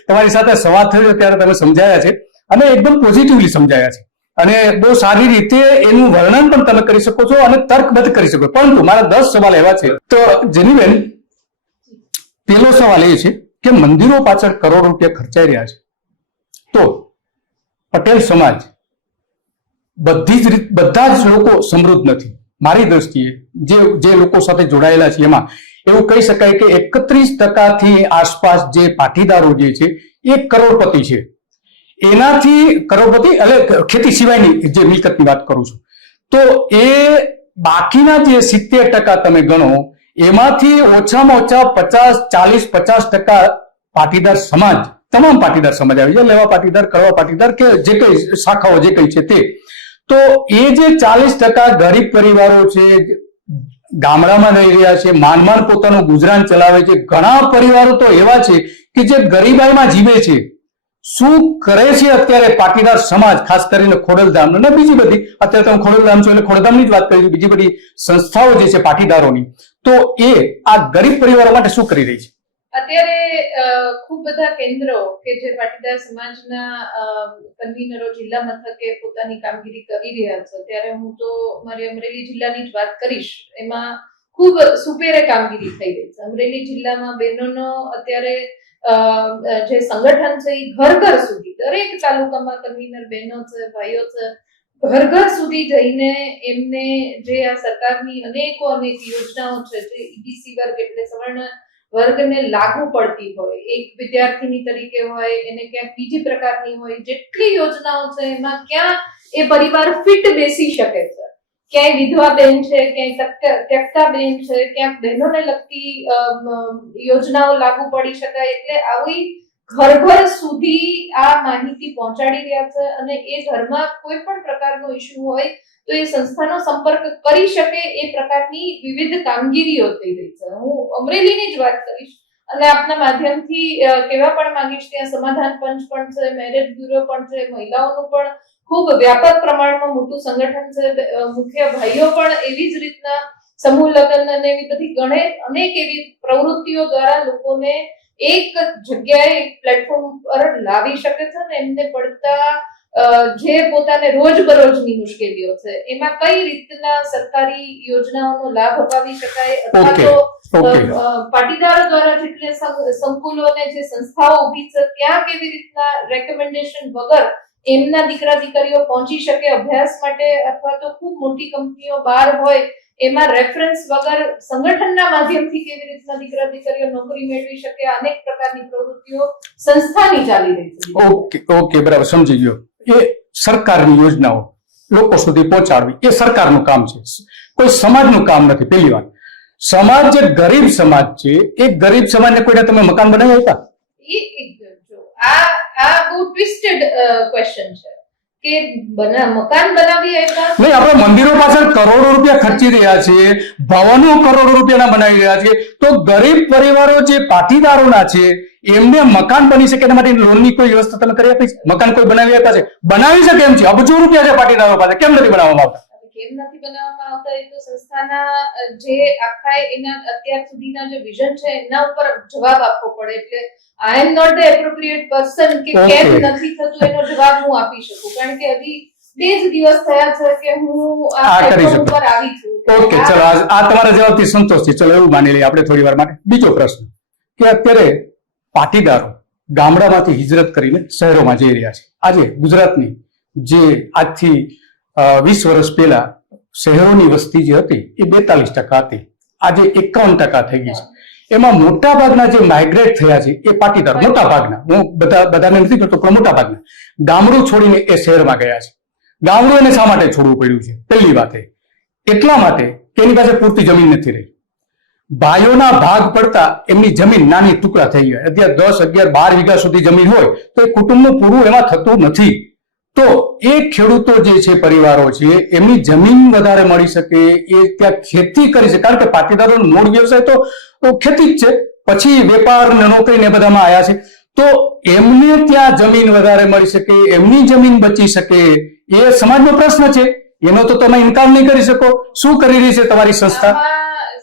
તમારી સાથે સંવાદ થયો ત્યારે તમે સમજાયા છે અને એકદમ પોઝિટિવલી સમજાયા છે, અને બહુ સારી રીતે એનું વર્ણન પણ તમે કરી શકો છો અને તર્કબદ્ધ કરી શકો. પરંતુ મારા 10 સવાલ એવા છે. તો જેનીબેન, પહેલો સવાલ એ છે કે મંદિરો પાછળ કરોડો રૂપિયા ખર્ચાઈ રહ્યા છે, તો પટેલ સમાજ બધા જ લોકો સમૃદ્ધ નથી. મારી દ્રષ્ટિએ જે લોકો સાથે જોડાયેલા છે એમાં એવું કહી શકાય કે 31% આસપાસ જે પાટીદારો જે છે એ કરોડપતિ છે. એનાથી કરોડપતિ એટલે ખેતી સિવાયની જે મિલકતની વાત કરું છું, તો એ બાકીના જે 70% તમે ગણો, એમાંથી ઓછામાં ઓછા 40-50% પાટીદાર સમાજ, તમામ પાટીદાર સમાજ આવી જાય, લેવા પાટીદાર, કડવા પાટીદાર કે જે કઈ શાખાઓ જે કઈ છે તે. તો એ જે 40% ગરીબ પરિવારો છે, ગામડામાં રહી રહ્યા છે, માંડ પોતાનું ગુજરાન ચલાવે છે. ઘણા પરિવારો તો એવા છે કે જે ગરીબાઈમાં જીવે છે. શું કરે છે અત્યારે પાટીદાર સમાજ, ખાસ કરીને ખોડલધામ અને બીજી બધી, અત્યારે તમે ખોડલધામ છો એટલે ખોડલધામની જ વાત કરી, બીજી બધી સંસ્થાઓ જે છે પાટીદારોની, તો એ આ ગરીબ પરિવારો માટે શું કરી રહી છે? અત્યારે ખૂબ બધા કેન્દ્રો કે જે પાટીદાર સમાજના કન્વીનરો જિલ્લા મથકે પોતાની કામગીરી કરી રહ્યા છે, ત્યારે હું તો મારી અમરેલી જિલ્લાની જ વાત કરીશ. એમાં ખૂબ સુપેરે કામગીરી થઈ રહી છે. અમરેલી જિલ્લામાં બહેનોનો અત્યારે જે સંગઠન છે એ ઘર સુધી, દરેક તાલુકામાં કન્વીનર બહેનો છે, ભાઈઓ છે, ઘર સુધી જઈને એમને જે આ સરકારની અનેક યોજનાઓ છે, જે ઈબીસી વર્ગ એટલે સવર્ણ વર્ગને લાગુ પડતી હોય, એક વિદ્યાર્થીની તરીકે હોય, એને ક્યાંક બીજી પ્રકારની હોય, જેટલી યોજનાઓ છે એમાં ક્યાં એ પરિવાર ફિટ બેસી શકે છે, ક્યાંય વિધવા બેન છે, ક્યાંય ત્યક્તા બેન છે, ક્યાંક બહેનોને લગતી યોજનાઓ લાગુ પડી શકાય. એટલે આવી ઘર સુધી આ માહિતી પહોંચાડી રહ્યા છે, અને એ ઘરમાં કોઈ પણ પ્રકારનો ઇસ્યુ હોય તો એ સંસ્થાનો સંપર્ક કરી શકે એ પ્રકારની વિવિધ કામગીરીઓ થઈ રહી છે. હું અમરેલીની જ વાત કરીશ અને આપના માધ્યમથી કહેવા પણ માંગીશ, ત્યાં સમાધાન પંચ પણ છે, મેરેજ બ્યુરો પણ છે, મહિલાઓનું પણ ખૂબ વ્યાપક પ્રમાણમાં મોટું સંગઠન છે, મુખ્ય ભાઈઓ પણ એવી જ રીતના સમૂહ લગ્ન અને એવી બધી અનેક એવી પ્રવૃત્તિઓ દ્વારા લોકોને એક જગ્યાએ પ્લેટફોર્મ પર લાવી શકે છે અને એમને પડતા જે પોતાને રોજબરોજની મુશ્કેલીઓ છે એમાં કઈ રીતના સરકારી યોજનાઓનો લાભ અપાવી શકાય, અથવા તો પાટીદારો દ્વારા જેટલે સંકુલો અને જે સંસ્થાઓ ઊભી છે ત્યાં કેવી રીતના રેકમેન્ડેશન વગર એમના દીકરા દીકરીઓ પહોંચી શકે અભ્યાસ માટે, અથવા તો ખૂબ મોટી કંપનીઓ બહાર હોય એમાં રેફરન્સ વગર સંગઠનના માધ્યમથી કેવી રીતના દીકરા દીકરીઓ નોકરી મેળવી શકે, અનેક પ્રકારની પ્રવૃત્તિઓ સંસ્થાની ચાલી રહી છે. ઓકે, બરાબર, સમજી ગયો. એ સરકારની યોજનાઓ લોકો સુધી પહોંચાડવી એ સરકારનું કામ છે, કોઈ સમાજનું કામ નથી. પહેલી વાત, સમાજ જે ગરીબ સમાજ છે એ ગરીબ સમાજને કોઈને તમે મકાન બનાવી આપ્યા? આ બહુ ટ્વિસ્ટેડ ક્વેશ્ચન છે કે મકાન બનાવી આપ્યા નહીં. આપણે મંદિરો પાછળ કરોડો રૂપિયા ખર્ચી રહ્યા છીએ, ભવનો કરોડો રૂપિયાના બનાવી રહ્યા છીએ, તો ગરીબ પરિવારો જે પાટીદારોના છે એમને મકાન બની શકે એના માટે લોનની કોઈ વ્યવસ્થા તમે કરી આપી છે? મકાન કોઈ બનાવી આપ્યા છે? બનાવી શકે એમ છે, અબજો રૂપિયા છે પાટીદારો પાસે, કેમ નથી બનાવવામાં આવતા? કેમ નથી બનાવવામાં આવતા એ તો સંસ્થાના જે આખા એના અત્યાર સુધીના જે વિઝન છે એના ઉપર જવાબ આપવો પડે. એટલે I am not the appropriate person કે કેમ નથી થતું એનો જવાબ હું આપી શકું, કારણ કે હજી 2 જ દિવસ થયા છે કે હું આ પ્લેટફોર્મ ઉપર આવી છું. ઓકે, ચલો આ તમારા જવાબથી સંતોષ છે. ચલો એવું માની લઈએ આપણે થોડી વાર માટે. બીજો પ્રશ્ન કે અત્યારે પાટીદારો ગામડામાંથી હિજરત કરીને શહેરોમાં જઈ રહ્યા છે. આજે ગુજરાતની જે આજથી 20 વર્ષ પહેલા શહેરોની વસ્તી જે હતી એ 42% હતી, આજે 51% થઈ ગઈ છે. એમાં મોટા ભાગના જે માઇગ્રેટ થયા છે એ પાટીદાર, મોટા ભાગના, હું બધાને નથી કરતો પણ મોટા ભાગના ગામડું છોડીને એ શહેરમાં ગયા છે. ગામડું એને શા માટે છોડવું પડ્યું છે? પહેલી વાત એટલા માટે કે એની પાસે પૂરતી જમીન નથી રહી. ભાઈઓના ભાગ પડતા એમની જમીન નાની ટુકડા થઈ ગયા. અત્યારે 10, 11, 12 વીઘા સુધી જમીન હોય તો એ કુટુંબનું પૂરું એમાં થતું નથી. તો એ ખેડૂતો જે છે, પરિવારો છે, એમની જમીન વધારે મળી શકે, એ ત્યાં ખેતી કરી શકે. કારણ કે પાટીદારોનો મૂળ વ્યવસાય તો ખેતી જ છે, પછી વેપાર નોકરી ને બધામાં આવ્યા છે. તો એમને ત્યાં જમીન વધારે મળી શકે, એમની જમીન બચી શકે, એ સમાજનો પ્રશ્ન છે. એનો તો તમે ઇનકાર નહીં કરી શકો. શું કરી રહી છે તમારી સંસ્થા?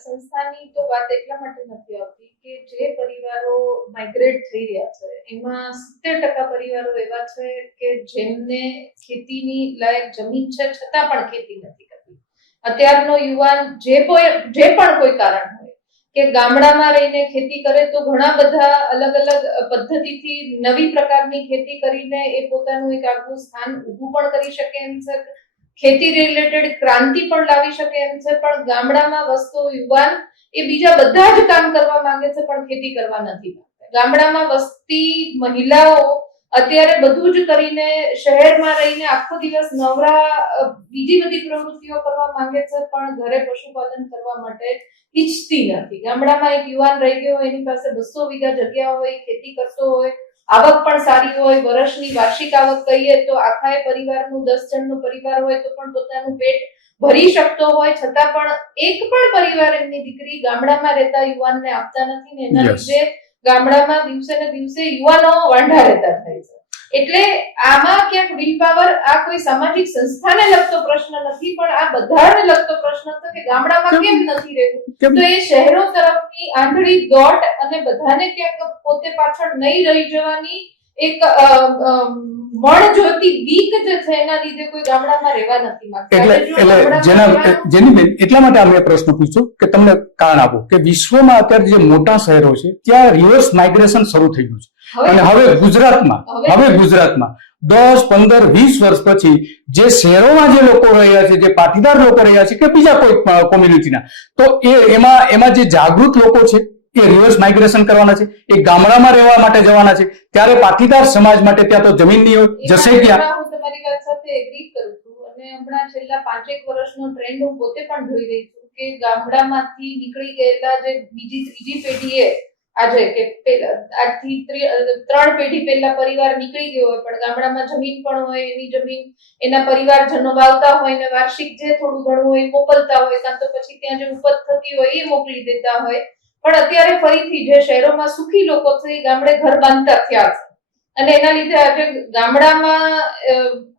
સંસ્થાની તો વાત એટલા માટે નથી આવતી કે જે પરિવારો માઇગ્રેટ થઈ રહ્યા છે એમાં 70% પરિવારો એવા છે કે જેમને ખેતીની લાયક જમીન છે છતાં પણ ખેતી નથી કરતી. અત્યારનો યુવાન જે પણ કોઈ કારણ હોય કે ગામડામાં રહીને ખેતી કરે તો ઘણા બધા અલગ અલગ પદ્ધતિથી નવી પ્રકારની ખેતી કરીને એ પોતાનું એક આગવું સ્થાન ઊભું પણ કરી શકે એમ છે. ખેતી રિલેટેડ ક્રાંતિ પણ લાવી શકે એમ છે. પણ ગામડામાં વસતો યુવાન એ બીજા બધા જ કામ કરવા માંગે છે પણ ખેતી કરવા નથી માંગતા. ગામડામાં વસતી મહિલાઓ અત્યારે બધું જ કરીને શહેરમાં રહીને આખો દિવસ નવરા બીજી બધી પ્રવૃત્તિઓ કરવા માંગે છે પણ ઘરે પશુપાલન કરવા માટે ઈચ્છતી નથી. ગામડામાં એક યુવાન રહી ગયો, એની પાસે 200 વીઘા જગ્યા હોય, ખેતી કરતો હોય, આવક પણ સારી હોય, વર્ષની વાર્ષિક આવક કહીએ તો આખા પરિવારનું 10 જણનો પરિવાર હોય તો પણ પોતાનું પેટ ભરી શકતો હોય, છતાં પણ એક પણ પરિવાર એમની દીકરી ગામડામાં રહેતા યુવાનને આપતા નથી ને એના લીધે ગામડામાં દિવસે ને દિવસે યુવાનો વાંઢા રહેતા થાય છે. એટલે આમાં ક્યાંક વિલ પાવર, આ કોઈ સામાજિક સંસ્થાને લગતો પ્રશ્ન નથી પણ આ બધાને લગતો પ્રશ્ન છે કે ગામડામાં કેમ નથી રહેવું. તો એ શહેરો તરફની આંધળી દોટ અને બધાને ક્યાંક પોતે પાછળ નહીં રહી જવાની એક મણજોતી બીક જે છે એના લીધે કોઈ ગામડામાં રહેવા નથી માંગતા. જેની એટલા માટે અમે પ્રશ્ન પૂછ્યો કે તમને કારણ આપો કે વિશ્વમાં અત્યારે જે મોટા શહેરો છે ત્યાં રિવર્સ માઇગ્રેશન શરૂ થઈ ગયું છે. અને હવે ગુજરાતમાં 10, 15, 20 વર્ષ પછી જે શહેરોમાં જે લોકો રહ્યા છે, જે પાટીદાર લોકો રહ્યા છે કે બીજા કોઈ કોમ્યુનિટીના, તો એમાં જે જાગૃત લોકો છે એ રિવર્સ માઇગ્રેશન કરવાના છે, એ ગામડામાં રહેવા માટે જવાના છે. ત્યારે પાટીદાર સમાજ માટે ત્યાં તો જમીન નહીં જશે ક્યાં? હું તમારી વાત સાથે એગ્રી કરું છું અને હમણાં છેલ્લા 5-1 વર્ષનો ટ્રેન્ડ હું પોતે પણ જોઈ રહી છું કે ગામડામાંથી નીકળી ગયેલા જે ત્રીજી પેઢીએ આજે કે આજથી 3 પેઢી પહેલા પરિવાર નીકળી ગયો હોય પણ ગામડામાં જમીન પણ હોય, એની જમીન એના પરિવારજનો વાવતા હોય ને વાર્ષિક જે થોડું ઘણું હોય મોકલતા હોય, કાં તો પછી ત્યાં જે ઉપજ થતી હોય એ મોકલી દેતા હોય. પણ અત્યારે ફરીથી જે શહેરોમાં સુખી લોકો છે એ ગામડે ઘર બાંધતા થયા છે અને એના લીધે આજે ગામડામાં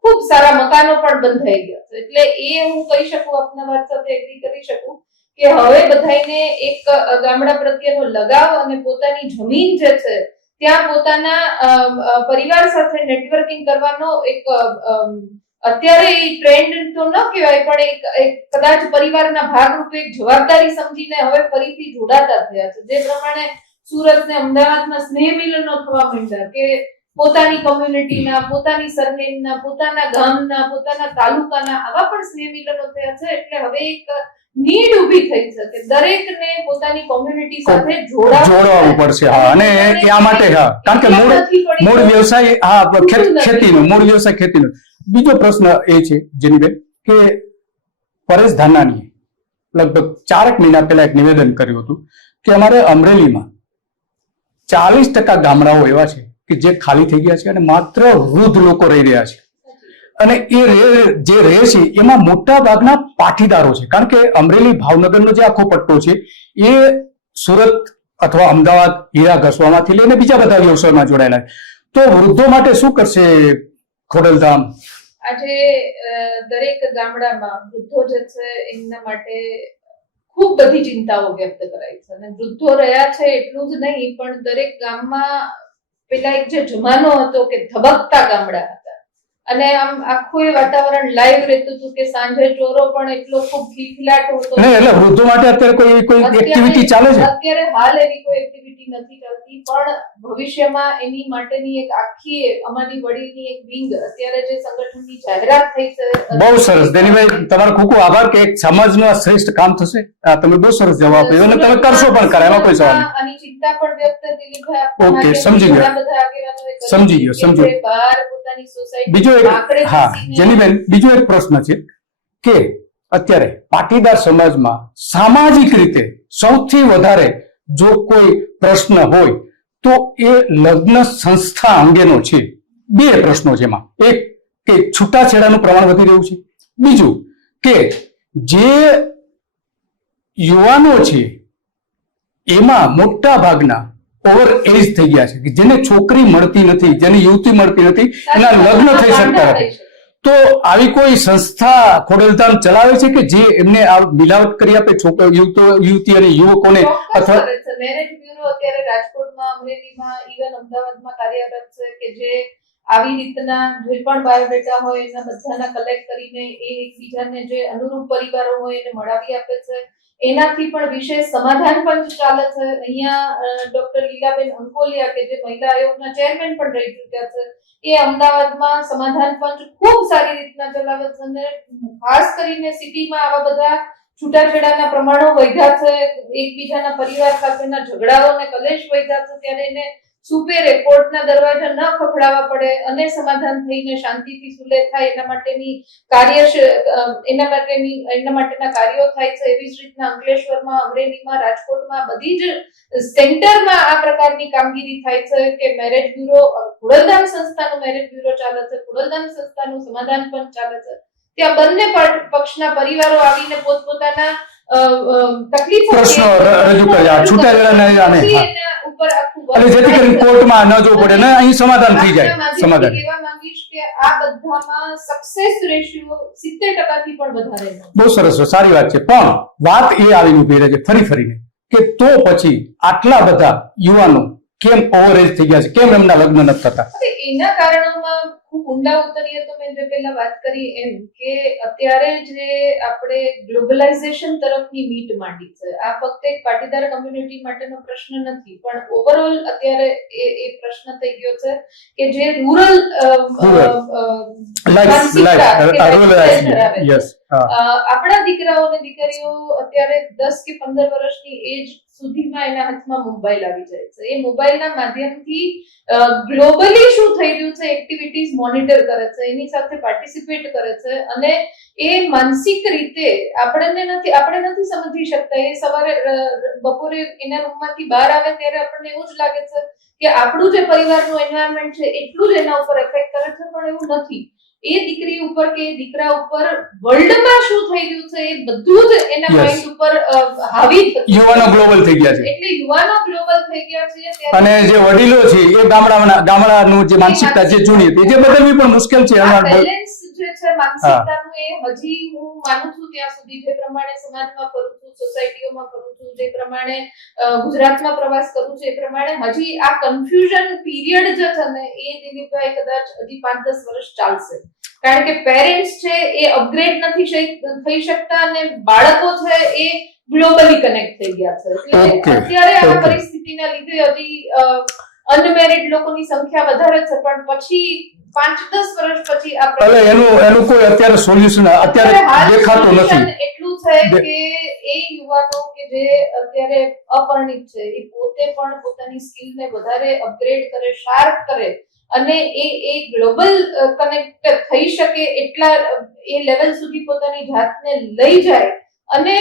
ખૂબ સારા મકાનો પણ બંધાઈ ગયા છે. એટલે એ હું કહી શકું, આપના વાત સાથે એગ્રી કરી શકું કે હવે બધાને એક ગામડા પ્રત્યેનો લગાવ અને પોતાની જમીન જે છે ત્યાં પોતાના પરિવાર સાથે નેટવર્કિંગ કરવાનો એક અત્યારે એ ટ્રેન્ડ તો ન કહેવાય પણ એક કદાચ પરિવારના ભાગરૂપે એક જવાબદારી સમજીને હવે ફરીથી જોડાતા થયા છે. જે પ્રમાણે સુરત ને અમદાવાદમાં સ્નેહ મિલનો થવા માંડ્યા કે પોતાની કોમ્યુનિટીના, પોતાની સરનેમના, પોતાના ગામના, પોતાના તાલુકાના આવા પણ સ્નેહ મિલનો થયા છે. એટલે હવે એક નીડ ઊભી થઈ છે કે દરેકને પોતાની કોમ્યુનિટી સાથે જોડાવવું પડશે. હા, અને આ માટે કારણ કે મૂળ વ્યવસાય ખેતીનો, મૂળ વ્યવસાય ખેતીનો. બીજો પ્રશ્ન એ છે જેનીબેન કે પરેશ ધાનાણીએ લગભગ 4 મહિના પહેલા એક નિવેદન કર્યું હતું કે અમારે અમરેલીમાં 40% ગામડાઓ એવા છે કે જે ખાલી થઈ ગયા છે અને માત્ર વૃદ્ધ લોકો રહી રહ્યા છે. અને એ જે રહે છે એમાં મોટા ભાગના પાટીદારો છે. કારણ કે અમરેલી ભાવનગરનો જે આખો પટ્ટો છે એ સુરત અથવા અમદાવાદ, હીરા ઘસવામાંથી લઈને બીજા બધા વ્યવસાયમાં જોડાયેલા છે. તો વૃદ્ધો માટે શું કરશે ખોડલધામ? આજે દરેક ગામડામાં વૃદ્ધો જે છે એમના માટે ખૂબ બધી ચિંતાઓ વ્યક્ત કરાય છે અને વૃદ્ધો રહ્યા છે એટલું જ નહીં પણ દરેક ગામમાં પેલા એક જે જમાનો હતો કે ધબકતા ગામડા હતા અને આમ આખું એ વાતાવરણ લાઈવ રહેતું હતું કે સાંજે ચોરો પણ એટલો ખૂબ ખિલખિલાટ હતો. નહીં, એટલે વૃદ્ધો માટે અત્યારે કોઈ એક્ટિવિટી ચાલે છે? અત્યારે હાલ એવી કોઈ એક્ટિવિટી નથી ચાલતી પણ ભવિષ્યમાં એની માટેની એક આખી અમારી વડીલની એક વિંગ અત્યારે જે સંગઠનની જાહેરાત થઈ છે. બહુ સરસ દેનીભાઈ, તમારો ખૂબ ખૂબ આભાર કે એક સમાજનું આ શ્રેષ્ઠ કામ થશે. તમે બહુ સરસ જવાબ આપ્યો અને તમે કરશો પણ ખરા, એમાં કોઈ સવાલ નહીં. આની ચિંતા પણ વ્યક્ત દિલીપભાઈ આપવા ઓકે, માટે સમજી ગયો. ઘણા બધા આગેવાનોએ કરી સમજી ગયો, કે સમજી જે બહાર પોતાની સોસાયટી બીજો એક આંકડે હા બેસીને જેનીબેન, બીજો એક પ્રશ્ન છે કે અત્યારે પાટીદાર સમાજમાં સામાજિક રીતે સૌથી વધારે જો કોઈ પ્રશ્ન હોય તો એ લગ્ન સંસ્થા અંગેનો છે. બે પ્રશ્નો છે એમાં. એક કે છૂટાછેડાનું પ્રમાણ વધી રહ્યું છે. બીજું કે જે યુવાનો છે એમાં મોટા ભાગના ઓવર એજ થઈ ગયા છે કે જેને છોકરી મળતી નથી, જેને યુવતી મળતી નથી, એના લગ્ન થઈ શકતા નથી. તો આવી કોઈ સંસ્થા ખોડલધામ ચલાવે છે કે જે એમને આ મિલાવટ કરી આપે યુવતી અને યુવકોને? અથવા મેરેજ બ્યુરો અત્યારે રાજકોટમાં, અમરેલીમાં, ઇવન અમદાવાદમાં કાર્યરત છે કે જે આવી રીતના જે પણ બાયોડેટા હોય એના બધાના કલેક્ટ કરીને એ એકબીજાને જે અનુરૂપ પરિવારો હોય એને મળાવી આપે છે. એનાથી પણ વિશેષ સમાધાન પંચ ચાલે છે. અહીંયા ડોક્ટર લીલાબેન અંકોલિયા કે જે મહિલા આયોગના ચેરમેન પણ રહી ચૂક્યા છે, એ અમદાવાદમાં સમાધાન પંચ ખૂબ સારી રીતના ચલાવે છે અને ખાસ કરીને સિટીમાં આવા બધા છૂટાછેડાના પ્રમાણો વધ્યા છે, એકબીજાના પરિવાર સાથેના ઝઘડાઓ અને કલેશ વધ્યા છે, ત્યારે એને સુપેરે કોર્ટના દરવાજા ન ખખડાવવા પડે અને સમાધાન થઈને શાંતિથી સુલેહ થાય એના માટેની એના માટેના કાર્યો થાય છે. એવી જ રીતના અંકલેશ્વરમાં, અમરેલીમાં, રાજકોટમાં બધી જ સેન્ટરમાં આ પ્રકારની કામગીરી થાય છે કે મેરેજ બ્યુરો, ખોડલધામ સંસ્થાનું મેરેજ બ્યુરો ચાલે છે, ખોડલધામ સંસ્થાનું સમાધાન પંચ ચાલે છે. ત્યાં બંને પક્ષના પરિવારો આવીને પોતપોતાના તકલીફો પ્રશ્નો રજૂ કર્યા, છૂટાછેડાના ઉપર આખું અને જેથી કરીને કોર્ટમાં ન જવું પડે ને અહીં સમાધાન થઈ જાય. સમાધાન કહેવા માંગીશ કે આ બધામાં સક્સેસ રેશિયો 70% થી પણ વધારે છે. બહુ સરસ, સારી વાત છે. પણ વાત એ આવીને ઉભી રહે છે ફરી ફરીને કે તો પછી આટલા બધા યુવાનો કેમ ઓવરેજ થઈ ગયા છે, કેમ એમના લગ્ન નથી થતા? એના કારણોમાં ખૂબ ઊંડા ઉતરીએ તો મેં જે પહેલા વાત કરી એમ કે અત્યારે જે આપણે ગ્લોબલાઇઝેશન તરફની મીટ માંડી છે, આ ફક્ત એક પાટીદાર કમ્યુનિટી માટેનો પ્રશ્ન નથી પણ ઓવરઓલ અત્યારે એ પ્રશ્ન થઈ ગયો છે કે જે રૂરલ આપણા દીકરાઓ અને દીકરીઓ અત્યારે 10 કે 15 વર્ષની એજ સુધીમાં એના હાથમાં મોબાઈલ આવી જાય છે. એ મોબાઈલના માધ્યમથી ગ્લોબલી શું થઈ રહ્યું છે એક્ટિવિટીઝ મોનિટર કરે છે, એની સાથે પાર્ટિસિપેટ કરે છે અને એ માનસિક રીતે આપણે નથી સમજી શકતા. એ સવારે બપોરે એના રૂમમાંથી બહાર આવે ત્યારે આપણને એવું જ લાગે છે કે આપણું જે પરિવારનું એન્વાયરમેન્ટ છે એટલું જ એના ઉપર એફેક્ટ કરે છે, પણ એવું નથી. એ દીકરી ઉપર કે દીકરા ઉપર વર્લ્ડમાં શું થઈ રહ્યું છે એ બધું જ એના માઇન્ડ ઉપર હાવી થતું. યુવાનો ગ્લોબલ થઈ ગયા છે. એટલે યુવાનો ગ્લોબલ થઈ ગયા છે અને જે વડીલો છે એ ગામડાનું જે માનસિકતા જે જૂની હતી જે બદલવી પણ મુશ્કેલ છે. બેલેન્સ જે છે માનસિકતાનું એ હજી હું માનું છું ત્યાં સુધી જે પ્રમાણે સમાજમાં ફરું છું, સોસાયટીઓમાં ફરું છું, જે પ્રમાણે ગુજરાતમાં પ્રવાસ કરું છું, એ પ્રમાણે હજી આ કન્ફ્યુઝન પીરિયડ જે છે ને એ દિલીપભાઈ કદાચ હજી 5-10 વર્ષ ચાલશે. કારણ કે પેરેન્ટ્સ છે એ અપગ્રેડ નથી થઈ શકતા અને બાળકો છે એ ગ્લોબલી કનેક્ટ થઈ ગયા છે. એટલે અત્યારે આ પરિસ્થિતિના લીધે હજી અનમેરિડ લોકોની સંખ્યા વધારે છે, પણ પછી 5-10 વર્ષ પછી આપણે એનું કોઈ અત્યારે સોલ્યુશન અત્યારે દેખાતું નથી. એટલું છે કે એ યુવાનો કે જે અત્યારે અપરિણિત છે એ પોતે પણ પોતાની સ્કિલને વધારે અપગ્રેડ કરે, શાર્પ કરે અને એ ગ્લોબલ કનેક્ટ થઈ શકે એટલા એ લેવલ સુધી પોતાની જાતને લઈ જાય અને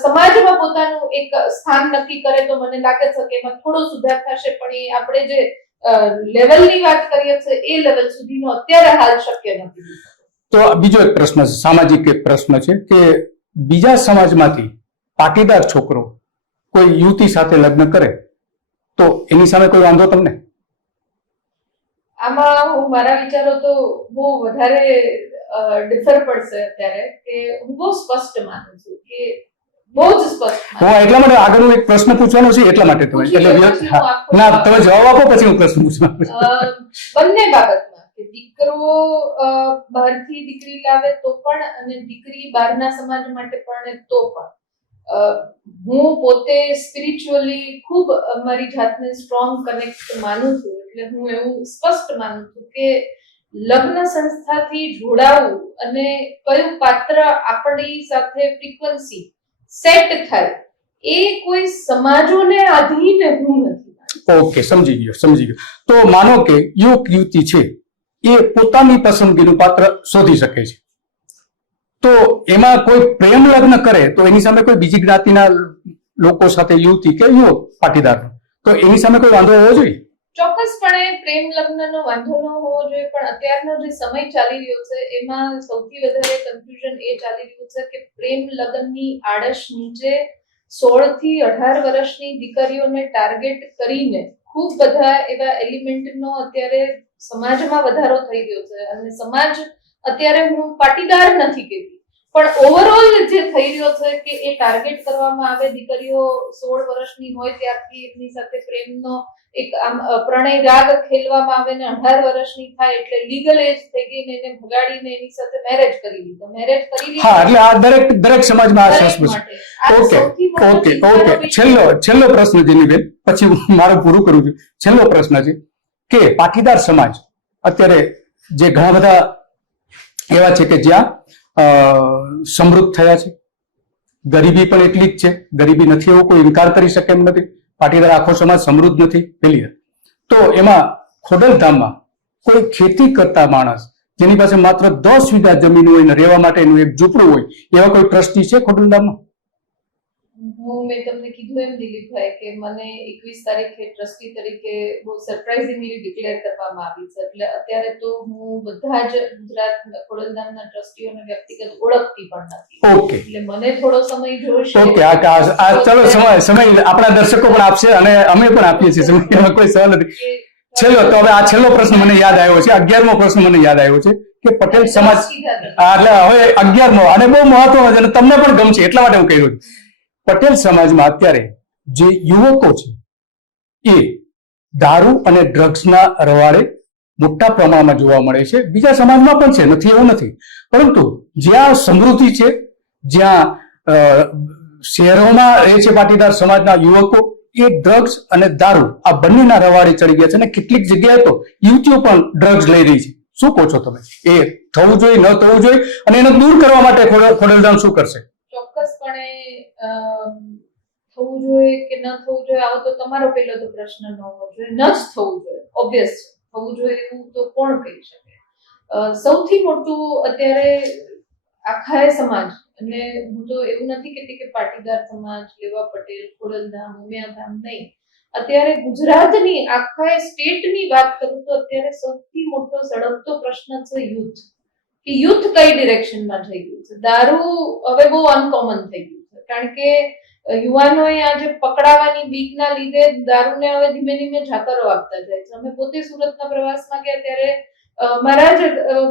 સમાજમાં પોતાનું એક સ્થાન નક્કી કરે તો મને લાગે છે કે એમાં થોડો સુધાર થશે. પણ એ આપણે જે લેવલની વાત કરીએ છીએ એ લેવલ સુધીનો અત્યારે હાલ શક્ય નથી. તો બીજો એક પ્રશ્ન છે, સામાજિક એક પ્રશ્ન છે કે બીજા સમાજમાંથી પાટીદાર છોકરો કોઈ યુવતી સાથે લગ્ન કરે તો એની સામે કોઈ વાંધો તમને? આમાં હું મારા વિચારો તો બહુ વધારે ડિફર પડશે અત્યારે, કે હું બહુ સ્પષ્ટ માનું છું કે બહુ જ સ્પષ્ટ હું એટલા માટે આગળનો એક પ્રશ્ન પૂછવાનો છે એટલા માટે તમે ના તમે જવાબ આપો પછી હું પ્રશ્ન પૂછવાનો બંને બાબતમાં, કે દીકરો બહારથી દીકરી લાવે તો પણ અને દીકરી બહારના સમાજ માટે પરણે તો પણ હું પોતે સ્પિરિચ્યુઅલી ખૂબ મારી જાતને સ્ટ્રોંગ કનેક્ટ માનું છું. એટલે હું એવું સ્પષ્ટ માનું છું કે લગ્ન સંસ્થાથી જોડાવું અને કયું પાત્ર આપણી સાથે ફ્રીક્વન્સી સેટ થાય એ કોઈ સમાજોને આધીન હું નથી. ઓકે, સમજી ગયો. તો માનો કે યુવક યુવતી છે એ પોતાની પસંદગીનું પાત્ર શોધી શકે છે, તો એમાં કોઈ પ્રેમ લગ્ન કરે તો એની સામે કોઈ બીજી જ્ઞાતિના લોકો સાથે યુવતી કે યુવક પાટીદાર, તો એની સામે કોઈ વાંધો હોવો જોઈએ? ચોક્કસપણે પ્રેમ લગ્નનો વાંધો ન હોવો જોઈએ, પણ અત્યારનો જે સમય ચાલી રહ્યો છે એમાં સૌથી વધારે કન્ફ્યુઝન એ ચાલી રહ્યું છે કે પ્રેમ લગ્નની આડશ નીચે 16 થી 18 વર્ષની દીકરીઓને ટાર્ગેટ કરીને ખૂબ બધા એવા એલિમેન્ટનો અત્યારે સમાજમાં વધારો થઈ ગયો છે. અને સમાજ અત્યારે હું પાટીદાર નથી કહેતી, પણ ઓવરઓલ જે થઈ રહ્યો છે કે એ ટાર્ગેટ કરવામાં આવે, દીકરીઓ 16 વર્ષની હોય ત્યારથી એમની સાથે પ્રેમનો એક આમ પ્રણય રાગ ખેલવામાં આવે ને 18 વર્ષની થાય એટલે લીગલ એજ થઈ ગઈ ને એને ભગાડીને એની સાથે મેરેજ કરી લીધો. હા, એટલે આ દરેક સમાજમાં આ ઓકે. છેલ્લો પ્રશ્ન જેનીબેન, પછી હું મારું પૂરું કરું છું. છેલ્લો પ્રશ્ન છે કે પાટીદાર સમાજ અત્યારે જે ઘણા બધા એવા છે કે જ્યાં સમૃદ્ધ થયા છે, ગરીબી પણ એટલી જ છે, ગરીબી નથી એવો કોઈ ઇનકાર કરી શકે એમ નથી. પાટીદાર આખો સમાજ સમૃદ્ધ નથી પેલી. તો એમાં ખોડલધામમાં કોઈ ખેતી કરતા માણસ જેની પાસે માત્ર 10 વીઘા જમીન હોય ને રહેવા માટેનું એક ઝૂંપડું હોય, એવા કોઈ ટ્રસ્ટી છે ખોડલધામમાં? મેં તમને કીધું એમ દિલીપભાઈ કે મને 21 તારીખે ટ્રસ્ટી તરીકે બહુ સરપ્રાઇઝિંગલી ડિક્લેર કરવામાં આવી છે. એટલે અત્યારે તો હું બધા જ ગુજરાત ખોડલધામના ટ્રસ્ટીઓને વ્યક્તિગત ઓળખતી પણ નથી. ઓકે, એટલે મને થોડો સમય જોઈશે. ઓકે, ચલો સમય આપણા દર્શકો પણ આપશે અને અમે પણ આપીએ છીએ સમય, એમાં કોઈ સવાલ નથી. છેલ્લો તો હવે આ છેલ્લો પ્રશ્ન મને યાદ આવ્યો છે, 11મો પ્રશ્ન મને યાદ આવ્યો છે કે પટેલ સમાજ, એટલે હવે 11મો અને બહુ મહત્વનો છે અને તમને પણ ગમશે એટલા માટે હું કહી રહ્યો છું. પટેલ સમાજમાં અત્યારે જે યુવકો છે એ દારૂ અને ડ્રગ્સના રવાડે મોટા પ્રમાણમાં જોવા મળે છે. બીજા સમાજમાં પણ છે, નથી એવું નથી, પરંતુ જ્યાં સમૃદ્ધિ છે, જ્યાં શહેરોમાં રહે છે પાટીદાર સમાજના યુવકો, એ ડ્રગ્સ અને દારૂ આ બંનેના રવાડે ચડી ગયા છે અને કેટલીક જગ્યાએ તો યુવતીઓ પણ ડ્રગ્સ લઈ રહી છે. શું કહો છો તમે? એ થવું જોઈએ, ન થવું જોઈએ, અને એને દૂર કરવા માટે ખોડલધામ શું કરશે? ચોક્કસપણે થવું જોઈએ કે ન થવું જોઈએ આવો તો તમારો પહેલો તો પ્રશ્ન ન હોવો જોઈએ. ન જ થવું જોઈએ, ઓબ્વિયસ છે. થવું જોઈએ એવું તો કોણ કહી શકે? સૌથી મોટું અત્યારે આખા સમાજ, અને હું તો એવું નથી કહેતી કે પાટીદાર સમાજ, લેવા પટેલ, ખોડલધામ, ઉમિયાધામ નહીં, અત્યારે ગુજરાતની આખા સ્ટેટની વાત કરું તો અત્યારે સૌથી મોટો સળગતો પ્રશ્ન છે યુથ. કે યુથ કઈ ડિરેક્શનમાં જઈ ગયું છે. દારૂ હવે બહુ અનકોમન થઈ ગયું છે, કારણ કે યુવાનોએ આજે પકડાવાની બીકના લીધે દારૂને હવે ધીમે ધીમે ઝાકરો આપતા જાય છે. અમે પોતે સુરતના પ્રવાસમાં ગયા ત્યારે મારા જ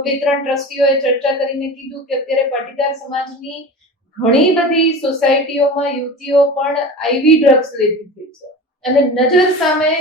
2-3 ટ્રસ્ટીઓએ ચર્ચા કરીને કીધું કે અત્યારે પાટીદાર સમાજની ઘણી બધી સોસાયટીઓમાં યુવતીઓ પણ આઈવી ડ્રગ્સ લેતી થઈ છે અને નજર સામે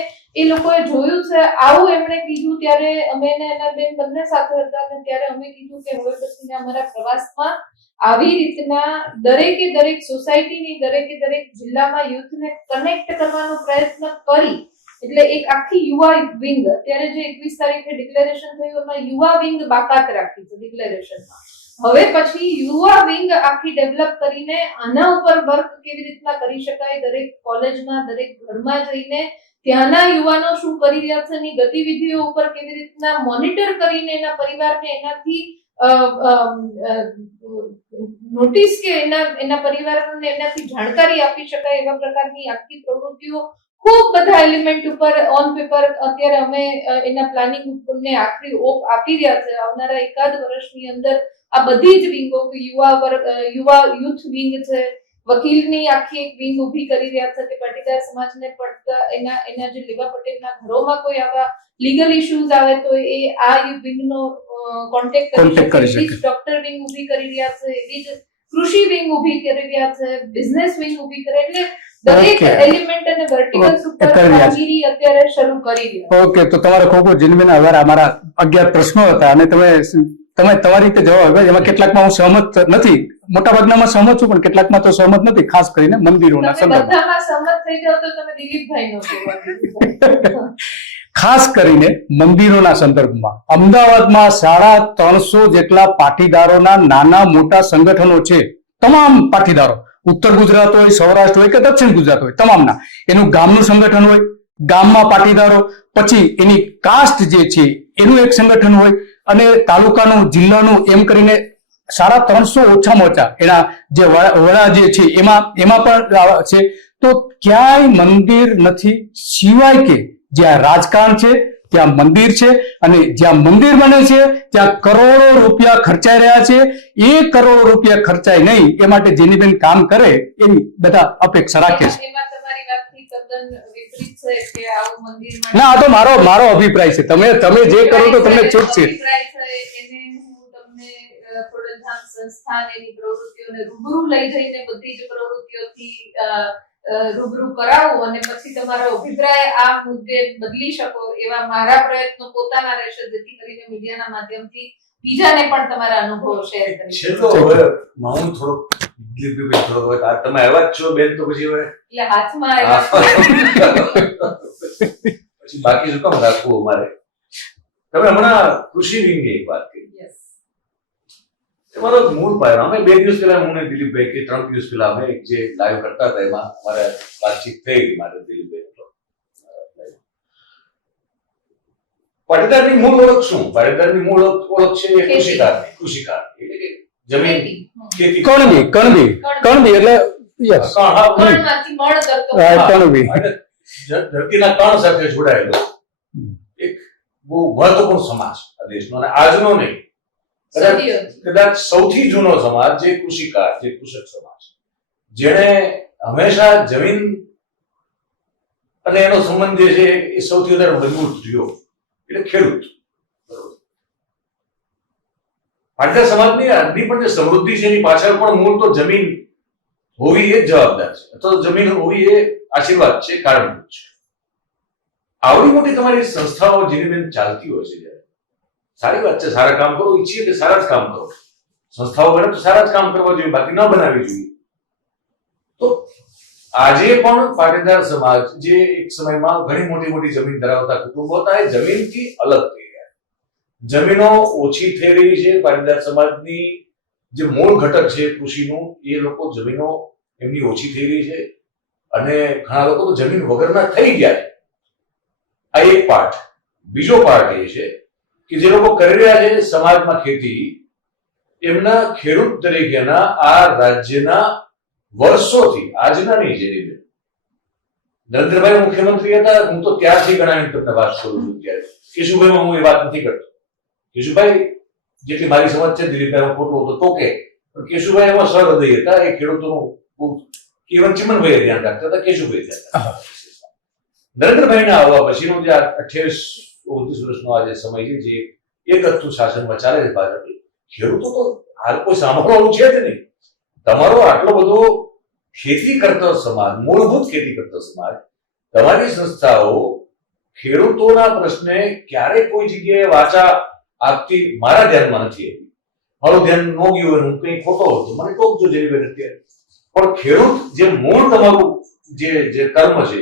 એ લોકોએ જોયું છે. આવું એમણે કીધું ત્યારે અમે એના બેન બંને સાથે હતા અને ત્યારે અમે કીધું કે હવે પછી અમારા પ્રવાસમાં આવી રીતના દરેક સોસાયટીની દરેક જિલ્લામાં યુથને કનેક્ટ કરવાનો પ્રયત્ન કરી, એટલે એક આખી યુવા વિંગ, અત્યારે જે 21 તારીખે ડિક્લેરેશન થયું એમાં યુવા વિંગ બાકાત રાખી છે ડિક્લેરેશનમાં. હવે પછી યુવા વિંગ આખી ડેવલપ કરીને આના ઉપર વર્ક કેવી રીતના કરી શકાય, દરેક કોલેજમાં, દરેક ઘરમાં જઈને ત્યાંના યુવાનો શું કરી રહ્યા છે એની ગતિવિધિઓ ઉપર કેવી રીતના મોનિટર કરીને એના પરિવારને એનાથી નોટિસ કે એના પરિવારને એનાથી જાણકારી આપી શકાય એવા પ્રકારની આખી પ્રવૃત્તિઓ ખૂબ બધા એલિમેન્ટ ઉપર ઓન પેપર અત્યારે અમે એના પ્લાનિંગ ને આખરી ઓપ આપી રહ્યા છે. આવનારા 1 વર્ષની અંદર આ બધી જ વિંગો, યુવા યુથ વિંગ છે, વકીલની આખી એક વિંગ ઊભી કરી રહ્યા છે કે પાટીદાર સમાજને પડતા એના જે લેવા પટેલના ઘરોમાં કોઈ આવા લીગલ ઇશ્યુઝ આવે તો એ આ વિંગનો કોન્ટેક્ટ કરી શકે. ડોક્ટર વિંગ ઊભી કરી રહ્યા છે, એવી જ કૃષિ વિંગ ઊભી કરી રહ્યા છે, બિઝનેસ વિંગ ઊભી કરે, એટલે દરેક એલિમેન્ટ અને વર્ટિકલ્સ ઉપર કામગીરી અત્યારે શરૂ કરી રહ્યા. ઓકે, તો તમારો ખૂબ ખૂબ જીનબેન આભાર. અમારા 11 પ્રશ્નો હતા અને તમે તમારી રીતે જવાબ આપ્યા. એમાં કેટલાકમાં હું સહમત નથી, મોટાભાગનામાં સહમત છું, પણ કેટલાકમાં તો સહમત નથી, ખાસ કરીને મંદિરોના સંદર્ભમાં. બધામાં સહમત થઈ જાવ તો તમે દિલીપભાઈનો જવાબ. ખાસ કરીને મંદિરોના સંદર્ભમાં અમદાવાદમાં 350 જેટલા પાટીદારોના નાના મોટા સંગઠનો છે. તમામ પાટીદારો, ઉત્તર ગુજરાત હોય, સૌરાષ્ટ્ર હોય કે દક્ષિણ ગુજરાત હોય, તમામના એનું ગામનું સંગઠન હોય, ગામમાં પાટીદારો, પછી એની કાસ્ટ જે છે એનું એક સંગઠન હોય, અને તાલુકાનું, જિલ્લાનું, એમ કરીને 350 ઓછામાં ઓછા એના જે વડા જે છે એમાં પણ છે. તો ક્યાંય મંદિર નથી, સિવાય કે જ્યાં રાજકારણ છે ત્યાં મંદિર છે, અને જ્યાં મંદિર બને છે ત્યાં કરોડો રૂપિયા ખર્ચાઈ રહ્યા છે. એ કરોડો રૂપિયા ખર્ચાય નહીં એ માટે જેનીબેન કામ કરે એવી બધા અપેક્ષા રાખે છે. એમાં તમારી વાતથી તદ્દન વિપરીત છે કે આવું મંદિરમાં ના, આ તો મારો અભિપ્રાય છે. તમે જે કરો તો તમને ચૂક છે. અભિપ્રાય છે એને હું તમને ખોડલધામ સંસ્થાન એની પ્રવૃત્તિઓને રૂબરૂ લઈ જઈને બધી જ પ્રવૃત્તિઓથી રૂબરૂ કરાવું અને પછી તમારો અભિપ્રાય આ મુદ્દે બદલી શકો એવા મારા પ્રયત્નો પોતાના રહેશે, જેથી કરીને મીડિયાના માધ્યમથી બીજાને પણ તમારા અનુભવો શેર કરી શકો. છેલ્લો હવે હું થોડોક તમે આવ્યા જ છો બેન, તો પછી હવે એટલે હાથમાં આવ્યા પછી બાકી શું કામ રાખવું અમારે. તમે હમણાં કૃષિ વિંગની એક વાત કરી, Yes. મારો મૂળ પાયો. અમે 2 દિવસ પહેલા હું ને દિલીપભાઈ કે 3 દિવસ પહેલા અમે જે લાઈવ કરતા હતા એમાં અમારે વાતચીત થઈ મારે દિલીપભાઈ. પાટીદારની મૂળ ઓળખ શું? પાટીદારની મૂળ ઓળખ છે એ કૃષિકાર એટલે કે જમીન ખેતી. કણબી એટલે યસ, કણમાંથી મળ કરતો કણબી ધરતીના કણ સાથે જોડાયેલો એક બહુ મહત્વપૂર્ણ સમાજ આ દેશનો, અને આજનો નહીં, કદાચ સૌથી જૂનો સમાજ જે કૃષિકાર, જે કૃષક સમાજ, જેણે હંમેશા જમીન અને એનો સંબંધ જે છે એ સૌથી વધારે મજબૂત રહ્યો, એટલે ખેડૂત. પાટીદાર સમાજની આજની પણ જે સમૃદ્ધિ છે એની પાછળ પણ મૂળ તો જમીન હોવી એ જ જવાબદાર છે, અથવા તો જમીન હોવી એ આશીર્વાદ છે, કારણભૂત છે. આવડી મોટી તમારી સંસ્થાઓ જેની ચાલતી હોય છે, સારી વાત છે, સારા કામ કરો, ઈચ્છીએ કે સારા જ કામ કરો, સંસ્થાઓ બને તો સારા જ કામ કરવા જોઈએ, બાકી ન બનાવવી જોઈએ. તો આજે પણ પાટીદાર સમાજ જે એક સમયમાં ઘણી મોટી મોટી જમીન ધરાવતા કુટુંબો હતા, એ જમીનથી અલગ થઈ ગયા, જમીનો ઓછી થઈ રહી છે. પાટીદાર સમાજની જે મૂળ ઘટક છે કૃષિનું, એ લોકો જમીનો એમની ઓછી થઈ રહી છે, અને ઘણા લોકો તો જમીન વગરના થઈ ગયા છે. આ એક પાર્ટ. બીજો પાર્ટ એ છે કે જે લોકો કરી રહ્યા છે સમાજમાં ખેતી, એમના ખેડૂત તરીકેના આ રાજ્યના વર્ષોથી, આજના નહીં, જે નરેન્દ્રભાઈ મુખ્યમંત્રી હતા હું તો ત્યારથી ગણાવીને તમને વાત કરું છું. ત્યારે કેશુભાઈમાં હું એ વાત નથી કરતો. કેશુભાઈ જેટલી મારી સમજ છે, દિલીપભાઈ ખોટું હતો તો કે, પણ કેશુભાઈ એમાં સહૃદય હતા, એ ખેડૂતોનું કેવલ ચિમનભાઈ ધ્યાન રાખતા હતા, કેશુભાઈ ધ્યાન રાખતા. નરેન્દ્રભાઈના આવવા પછીનો જે 28-29 વર્ષનો આ જે સમય છે, જે એકત્વ શાસનમાં ચાલે છે ભારત, ખેડૂતો તો હાલ કોઈ સાંભળવાનું છે જ નહીં. તમારો આટલો બધો ખેતી કરતો સમાજ, મૂળભૂત ખેતી કરતો સમાજ, તમારી સંસ્થાઓ ખેડૂતોના પ્રશ્ને ક્યારે કોઈ જગ્યાએ વાચા આપતી મારા ધ્યાનમાં નથી આવી. મારું ધ્યાન ન ગયું હોય, હું કંઈ ખોટો હતો મને ટોકજો જેવી બેન અત્યારે. પણ ખેડૂત જે મૂળ તમારું જે કર્મ છે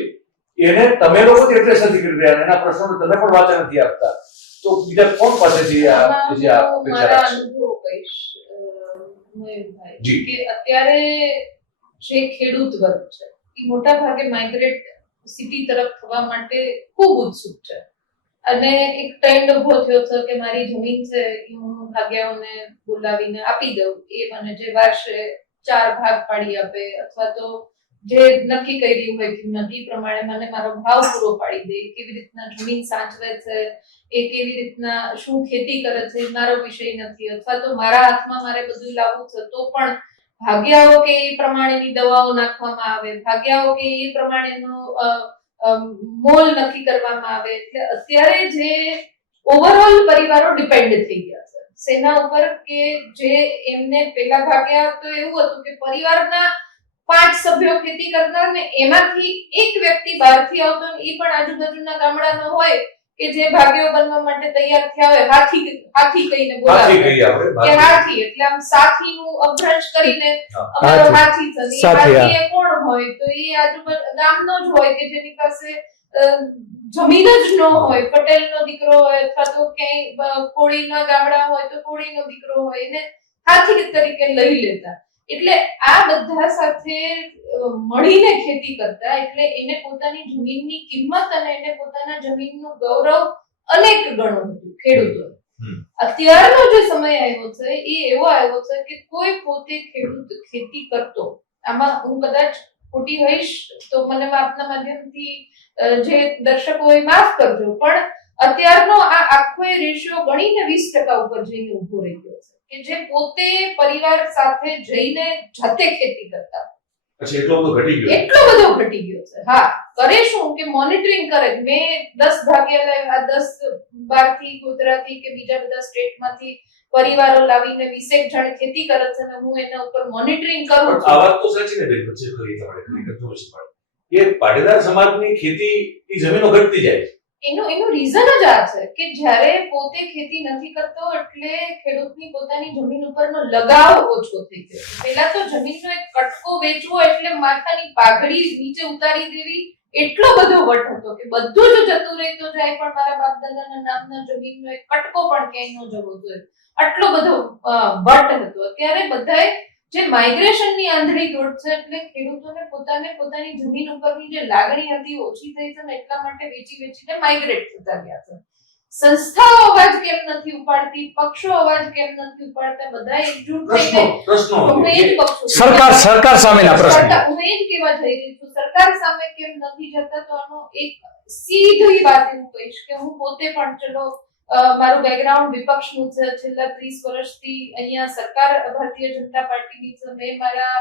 એને તમે લોકો જ એડ્રેસ નથી કરી રહ્યા, એના પ્રશ્નોને તમે પણ વાચા નથી આપતા, તો બીજા કોણ પાસેથી જે અપેક્ષા રાખશે? મયુરભાઈ, કે અત્યારે જે ખેડૂત વર્ગ છે એ મોટા ભાગે માઇગ્રેટ સિટી તરફ થવા માટે ખૂબ ઉત્સુક છે, અને એક ટ્રેન્ડ ઉભો થયો છે કે મારી જમીન છે એ હું ભાગ્યાઓને બોલાવીને આપી દઉં, એ મને જે વર્ષે 4 ભાગ પાડી આપે, અથવા તો જે નક્કી કર્યું હોય કિંમત એ પ્રમાણે મને મારો ભાવ પૂરો પાડી દે. કેવી રીતના જમીન સાચવે છે, એ કેવી રીતના શું ખેતી કરે છે એ મારો વિષય નથી, અથવા તો મારા હાથમાં મારે બધું લાવવું છે તો પણ ભાગ્યાઓ કે એ પ્રમાણેની દવાઓ નાખવામાં આવે, ભાગ્યાઓ કે એ પ્રમાણેનો મોલ નક્કી કરવામાં આવે. એટલે અત્યારે જે ઓવરઓલ પરિવારો ડિપેન્ડ થઈ ગયા છે સેના ઉપર, કે જે એમને પેલા ભાગ્યા તો એવું હતું કે પરિવારના 5 સભ્યો ખેતી કરતા ને એમાંથી એક વ્યક્તિ બહારથી આવતો ને એ પણ આજુબાજુના ગામડાનો હોય કે જે ભાગ્યો બનવા માટે તૈયાર થયા હોય, હાથી કહીને બોલાવે કે હાથી, એટલે આમ સાથીનું અભ્રંશ કરીને અમારો હાથી છે. એ હાથી એ કોણ હોય તો એ આજુબાજુ ગામનો જ હોય કે જેની પાસે જમીન જ ન હોય, પટેલનો દીકરો હોય અથવા તો ક્યાંય કોળીના ગામડા હોય તો કોળીનો દીકરો હોય, એને હાથી તરીકે લઈ લેતા. એટલે આ બધા સાથે મળીને ખેતી કરતા, એટલે એને પોતાની જમીનની કિંમત અને એને પોતાના જમીનનું ગૌરવ અનેક ગણું હતું ખેડૂતો. અત્યારનો જે સમય આવ્યો છે એ એવો આવ્યો છે કે કોઈ પોતે ખેડૂત ખેતી કરતો, આમાં હું કદાચ ખોટી હોઈશ તો મને આપના માધ્યમથી જે દર્શકો હોય માફ કરજો, પણ અત્યારનો આ આખો રેશિયો ગણીને 20% ઉપર જઈને ઉભો રહી ગયો છે કે જે પોતે પરિવાર સાથે જઈને જાતે ખેતી કરતા. એટલો બધો ઘટી ગયો છે. હા, કરે શું કે મોનિટરિંગ કરે. મેં 10 ભાગ્યા લાવ્યા, 10 બહારથી ગુજરાતી કે બીજા બધા સ્ટેટમાંથી પરિવારો લાવીને 20 જણ ખેતી કરે છે અને હું એના ઉપર મોનિટરિંગ કરું છું. આ વાત તો સાચી ને બેન, વચ્ચે ખરી તમારે ખરેખર કે પાટીદાર સમાજની ખેતીની જમીનો ઘટતી જાય છે. એનું રીઝન જ આ છે કે જ્યારે પોતે ખેતી નથી કરતો એટલે ખેડૂતની પોતાની જમીન ઉપરનો લગાવ ઓછો થઈ ગયો. પહેલા તો જમીનનો એક કટકો વેચવો એટલે માથાની પાઘડી નીચે ઉતારી દેવી, એટલો બધો વટ હતો કે બધું જ જતું રહે તો જાય પણ મારા બાપ દાદાના નામના જમીનનો એક કટકો પણ ક્યાંય ન જવો જોઈએ, આટલો બધો વટ હતો. અત્યારે બધાએ જે માઇગ્રેશનની આંધળી દોડ છે એટલે ખેડૂતોને પોતાની જમીન ઉપરની જે લાગણી હતી ઓછી થઈ છે ને એટલા માટે વેચીને માઇગ્રેટ થતા ગયા છે. સંસ્થાઓ અવાજ કેમ નથી ઉપાડતી, પક્ષો અવાજ કેમ નથી ઉપાડતા, બધા એકજૂટ થઈને સરકાર સામેના પ્રશ્નો હું એ જ કહેવા જઈ રહી છું, સરકાર સામે કેમ નથી જતા. તો આનો એક સીધી વાત હું કહીશ કે હું પોતે પણ ચલો મારું બેકગ્રાઉન્ડ વિપક્ષનું છે, છેલ્લા 30 વર્ષથી અહીંયા સરકાર ભારતીય જનતા પાર્ટીની છે. મેં મારા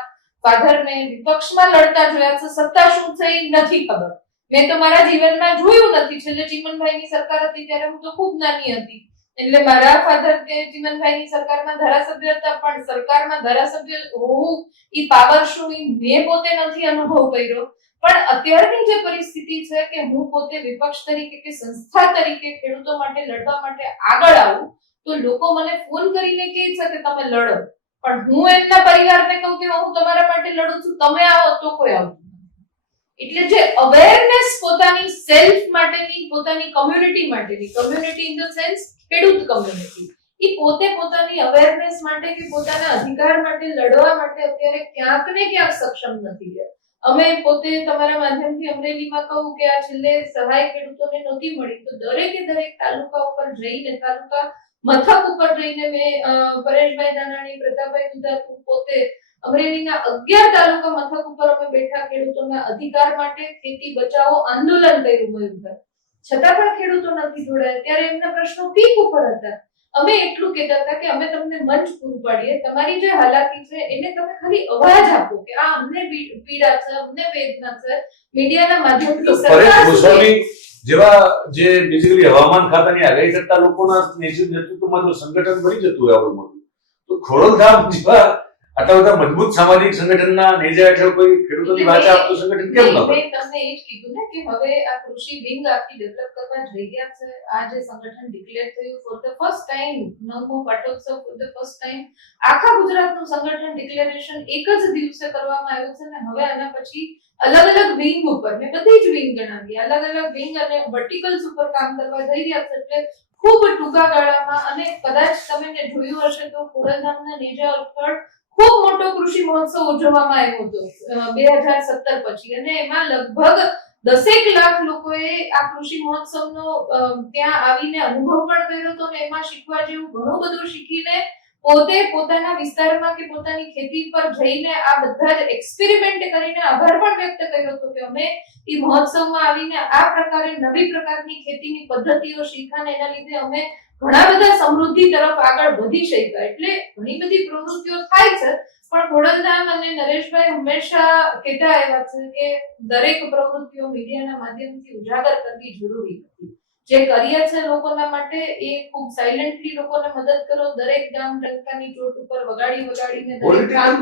ફાધરને વિપક્ષમાં લડતા જોયા છે, સત્તા શું છે એ નથી ખબર, મેં તો મારા જીવનમાં જોયું નથી. છેલ્લે ચીમનભાઈની સરકાર હતી ત્યારે હું તો ખૂબ નાની હતી, એટલે મારા ફાધર કે ચીમનભાઈની સરકારમાં ધારાસભ્ય હતા, પણ સરકારમાં ધારાસભ્ય હોવું એ પાવર શું એ મેં પોતે નથી અનુભવ કર્યો. પણ અત્યારની જે પરિસ્થિતિ છે કે હું પોતે વિપક્ષ તરીકે કે સંસ્થા તરીકે ખેડૂતો માટે લડવા માટે આગળ આવું તો લોકો મને ફોન કરીને કહે છે કે તમે લડો, પણ હું એમના પરિવારને કહું કે હું તમારા માટે લડું છું, તમે આવો તો કોઈ આવતું નથી. એટલે જે અવેરનેસ પોતાની સેલ્ફ માટેની, પોતાની કમ્યુનિટી માટેની, કમ્યુનિટી ઇન ધ સેન્સ ખેડૂત કમ્યુનિટી, એ પોતે પોતાની અવેરનેસ માટે કે પોતાના અધિકાર માટે લડવા માટે અત્યારે ક્યાંક ને ક્યાંક સક્ષમ નથી રહ્યા. અમે પોતે તમારા માધ્યમથી અમરેલીમાં કહું કે આ છેલ્લે સહાય ખેડૂતોને નહોતી મળી તો દરેકે દરેક તાલુકા ઉપર જઈને, તાલુકા મથક ઉપર જઈને મેં પરેશભાઈ દાનાણી, પ્રતાપભાઈ દુધાતુ, પોતે અમરેલીના 11 તાલુકા મથક ઉપર અમે બેઠા ખેડૂતોના અધિકાર માટે ખેતી બચાવો આંદોલન કર્યું મયુરભાઈ. છતાં પણ ખેડૂતો નથી જોડાયા. ત્યારે એમના પ્રશ્નો પીક ઉપર હતા. અમે એટલું કહેતા હતા કે અમે તમને મંચ પૂરું પાડીએ, તમારી જે હાલાકી છે એને તમે ખાલી અવાજ આપો કે આ અમને પીડા છે, અમને વેદના છે, મીડિયાના માધ્યમથી સરકાર જેવા જે બેઝિકલી હવામાન ખાતાની આગાહી કરતા લોકોના નેતૃત્વમાં જો સંગઠન બની જતું હોય આવડું મોટું, તો ખોડલધામ જેવા આટલા બધા મજબૂત સામાજિક સંગઠનના નેજા હેઠળ કોઈ ખેડૂતોની વાત આપતું સંગઠન કેમ ન બને? તમને એ જ કીધું ને કે હવે આ કૃષિ વિંગ આખી ડેવલપ કરવા જઈ રહ્યા છે. આ જે સંગઠન ડિક્લેર થયું ફોર ધ ફર્સ્ટ ટાઈમ, નવમો પાટોત્સવ ફોર ધ ફર્સ્ટ ટાઈમ આખા ગુજરાતનું સંગઠન ડિક્લેરેશન એક જ દિવસે કરવામાં આવ્યું છે. અને હવે આના પછી અલગ અલગ વિંગ ઉપર, મેં બધી જ વિંગ ગણાવી, અલગ અલગ વિંગ અને વર્ટિકલ્સ ઉપર કામ કરવા જઈ રહ્યા છે. એટલે ખૂબ ટૂંકા ગાળામાં, અને કદાચ તમે જોયું હશે તો ખોડલધામના નેજા હેઠળ ખૂબ મોટો કૃષિ મહોત્સવ ઉજવવામાં આવ્યો હતો 2017 પછી, અને એમાં લગભગ 10 લાખ લોકોએ આ કૃષિ મહોત્સવનો ત્યાં આવીને અનુભવ પણ કર્યો હતો. અને એમાં શીખવા જેવું ઘણું બધું શીખીને પોતે પોતાના વિસ્તારમાં કે પોતાની ખેતી પર જઈને આ બધા જ એક્સપેરિમેન્ટ કરીને આભાર પણ વ્યક્ત કર્યો હતો કે અમે એ મહોત્સવમાં આવીને આ પ્રકારે નવી પ્રકારની ખેતીની પદ્ધતિઓ શીખ્યા, એના લીધે અમે ઘણા બધા સમૃદ્ધિ તરફ આગળ વધી શક્યા. એટલે ઘણી બધી પ્રવૃત્તિઓ થાય છે, પણ ખોડલધામ અને નરેશભાઈ હંમેશા કહેતા આવ્યા છે કે દરેક પ્રવૃત્તિઓ મીડિયાના માધ્યમથી ઉજાગર કરવી જરૂરી હતી. જે કરીએ છે લોકોના માટે એ ખૂબ સાયલેન્ટલી લોકોને મદદ કરો. દરેક ગામ ડંકાની ચોટ ઉપર વગાડીને દરેક કામ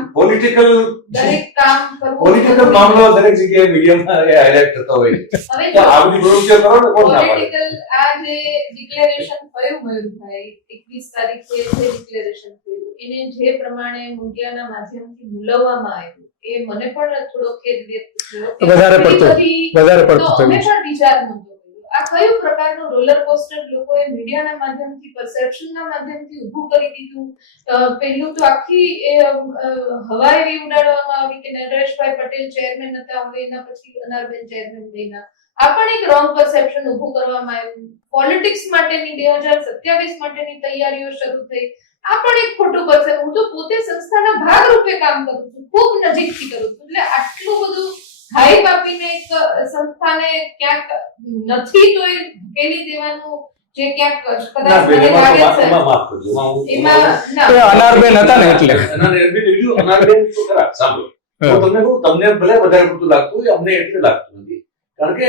કરવું. પોલિટિકલ મામલો દરેક જગ્યાએ મીડિયામાં એ હાઇલાઇટ થતો હોય છે. હવે તો આ બધી પ્રવૃત્તિઓ કરો ને કોણ ના પાડે? પોલિટિકલ આ જે ડિક્લેરેશન થયું મયુરભાઈ 21 તારીખે જે ડિક્લેરેશન થયું એને જે પ્રમાણે મીડિયાના માધ્યમથી મૂલવવામાં આવ્યું એ મને પણ થોડો ખેદ વ્યક્ત થયો. વધારે પડતું તો થયું અમે પણ વિચાર નહોતો કર્યો. આ કયું પ્રકારનું રોલર કોસ્ટર લોકોએ મીડિયાના માધ્યમથી પરસેપ્શનના માધ્યમથી ઊભું કરી દીધું. પહેલું તો આખી હવા એવી ઉડાડવામાં આવી કે નરેશભાઈ પટેલ ચેરમેન હતા, હવે એના પછી અનારબેન ચેરમેન બન્યા. આ પણ એક રોંગ પરસેપ્શન ઊભું કરવામાં આવ્યું. પોલિટિક્સ માટેની 2027 માટેની તૈયારીઓ શરૂ થઈ. આ પણ એક ખોટું પરસેપ્શન. હું તો પોતે સંસ્થાના ભાગ રૂપે કામ કરું છું, ખૂબ નજીકથી કરું છું, એટલે આટલું બધું હાઈપ આપીને એક સંસ્થાને ક્યાંક નથી તો એ ધકેલી દેવાનું જે ક્યાંક કદાચ મને લાગે છે એમાં અનારબેન હતા ને એટલે અનારબેન તો ખરા સાંભળો તો તમને કહું, તમને ભલે વધારે પડતું લાગતું હોય, અમને એટલે લાગતું નથી. કારણ કે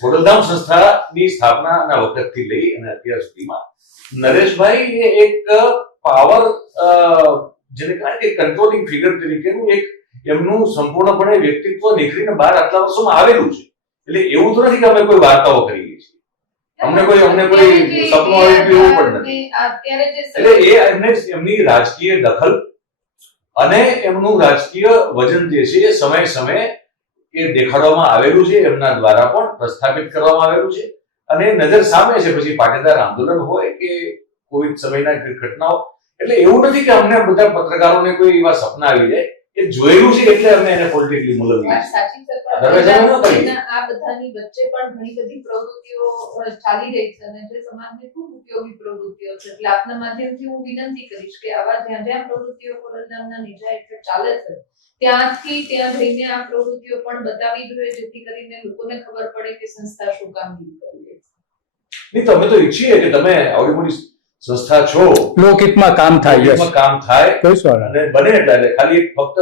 ખોડલધામ સંસ્થાની સ્થાપનાના વખતથી લઈ અને અત્યાર સુધીમાં નરેશભાઈ એ એક પાવર જેને કહે કે કંટ્રોલિંગ ફિગર તરીકેનું એક એમનું સંપૂર્ણપણે વ્યક્તિત્વ નીકળીને બહાર આટલા વર્ષોમાં આવેલું છે. એટલે એવું તો નથી કે અમે કોઈ વાર્તાઓ કરીએ છીએ, અમને કોઈ સપનું આવ્યું એવું પણ નથી. એટલે એ એમની રાજકીય દખલ અને એમનું રાજકીય વજન જે છે એ સમયે એ દેખાડવામાં આવેલું છે, એમના દ્વારા પણ પ્રસ્થાપિત કરવામાં આવેલું છે. અને નજર સામે છે. પછી પાટીદાર આંદોલન હોય કે કોઈ સમયના ઘટનાઓ, એટલે એવું નથી કે અમને બધા પત્રકારોને કોઈ એવા સપના આવી જાય. એ જોયેલું છે એટલે અમે એને પોલિટિકલી મૂલવીએ છીએ. સાચી છે, પણ આ બધાની વચ્ચે પણ ઘણી બધી પ્રવૃત્તિઓ ચાલી રહી છે અને જે સમાજને ખૂબ ઉપયોગી પ્રવૃત્તિઓ છે. એટલે આપના માધ્યમથી હું વિનંતી કરીશ કે આવા જ્યાં પ્રવૃત્તિઓ ખોડલધામના નેજા હેઠળ ચાલે છે ત્યાંથી ત્યાં જઈને આ પ્રવૃત્તિઓ પણ બતાવી જોઈએ, જેથી કરીને લોકોને ખબર પડે કે સંસ્થા શું કામગીરી કરી રહી છે. નહીં, તમે તો ઈચ્છીએ કે તમે આવડી મોટી સંસ્થા છો, લોકહિતમાં કામ થાય, કામ થાય અને બને એટલે ખાલી ફક્ત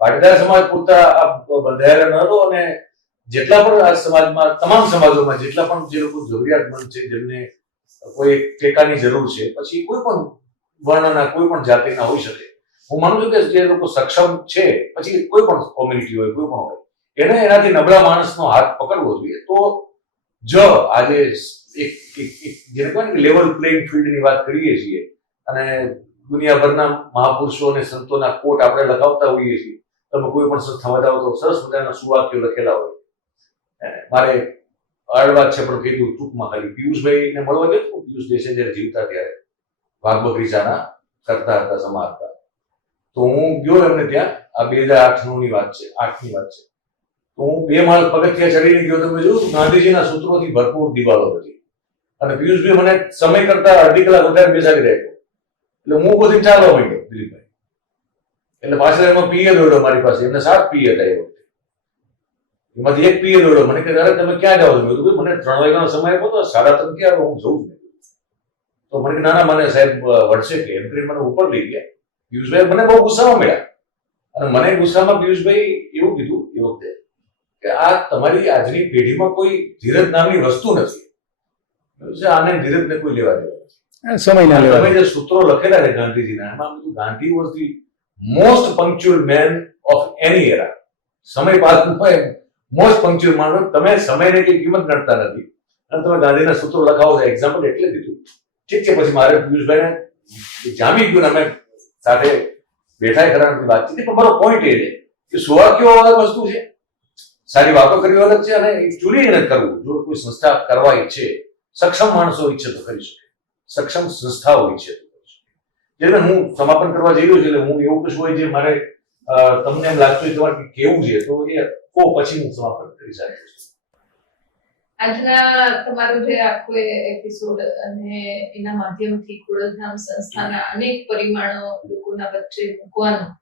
પાટીદાર સમાજ પૂરતા બંધાયેલા ન રહો. અને જેટલા પણ આ સમાજમાં, તમામ સમાજોમાં જેટલા પણ જે લોકો જરૂરિયાતમંદ છે, જેમને કોઈ ટેકાની જરૂર છે, પછી કોઈ પણ વર્ણના કોઈ પણ જાતિના હોઈ શકે, હું માનું છું કે જે લોકો સક્ષમ છે, પછી કોઈ પણ કોમ્યુનિટી હોય, કોઈ પણ હોય, એને એનાથી નબળા માણસનો હાથ પકડવો જોઈએ. તો જો આજે જેને કહે ને લેવલ પ્લેઇંગ ફિલ્ડની વાત કરીએ છીએ અને દુનિયાભરના મહાપુરુષો અને સંતોના કોટ આપણે લગાવતા હોઈએ છીએ. તમે કોઈ પણ સંસ્થામાં જાઓ તો સરસ મજાના સુવાક્યો લખેલા હોય. મારે આડવાત છે પણ કીધું ટૂંકમાં ખાલી પિયુષભાઈને મળવા ગયો. પિયુષ દેશે જયારે જીવતા ત્યારે વાઘ બગીચાના કરતા હતા, સમાજતા. તો હું ગયો એમને ત્યાં. આ 2008ની વાત છે, 8ની વાત છે. તો હું 2 માળ પગથિયા ચડીને ગયો. તમે જોયું ગાંધીજીના સૂત્રોથી ભરપૂર દિવાલો હતી અને પિયુષભાઈ મને સમય કરતા અડધી કલાક વધારે બેસાડી રાખ્યો. એટલે હું બધી ચાલવા માંડ્યો દિલીપભાઈ. એટલે પાછળ એમાં પીએ દોડ્યો મારી પાસે. એમને 7 પીએ હતા એ વખતે. એમાંથી એક પીએ દોડ્યો. મને કહે અરે તમે ક્યાં જાઓ છો? મેં કીધું મને 3 વાગ્યાનો સમય આપ્યો તો 3:30 ક્યાં હું જઉં છું. તો મને ના મને સાહેબ વળશે કે એમ કરીને મને ઉપર લઈ ગયા. પિયુષભાઈ મને બહુ ગુસ્સામાં મળ્યા અને મને ગુસ્સામાં પિયુષભાઈ એવું કીધું એ વખતે કે આ તમારી આજની પેઢીમાં કોઈ ધીરજ નામની વસ્તુ નથી. આને ધીરજને કોઈ લેવા દેવા સમય ના લેવા. તમે જે સૂત્રો લખેલા છે ગાંધીજીના, એમાં Gandhi was the most punctual man of any era. સમય પાછું મોસ્ટ પંક્ચ્યુઅલ માણસ. તમે સમયને કઈ કિંમત ગણતા નથી અને તમે ગાંધીના સૂત્રો લખાવો છો. એક્ઝામ્પલ એટલે દીધું. ઠીક છે, પછી મારે પિયુષભાઈને જામી ગયું ને અમે સાથે બેઠા કરવાની વાતચીત. પણ મારો પોઈન્ટ એ છે કે સુવાક્યો અલગ વસ્તુ છે, સારી વાતો કરવી અલગ છે, અને ચૂલી ન કરવું. જો કોઈ સંસ્થા કરવા ઈચ્છે, સક્ષમ માણસો ઈચ્છે તો કરી શકે, સક્ષમ સંસ્થાઓ ઈચ્છે તો કરી શકે. જેને હું સમાપન કરવા જઈ રહ્યો છું, એટલે હું એવું કશું હોય જે મારે તમને એમ લાગતું હોય તમારે કેવું છે તો એ કહો, પછી હું સમાપન કરી શકું. આજના તમારો જે આખો એપિસોડ અને એના માધ્યમથી ખોડલધામ સંસ્થાના અનેક પરિમાણો લોકોના વચ્ચે મૂકવાનું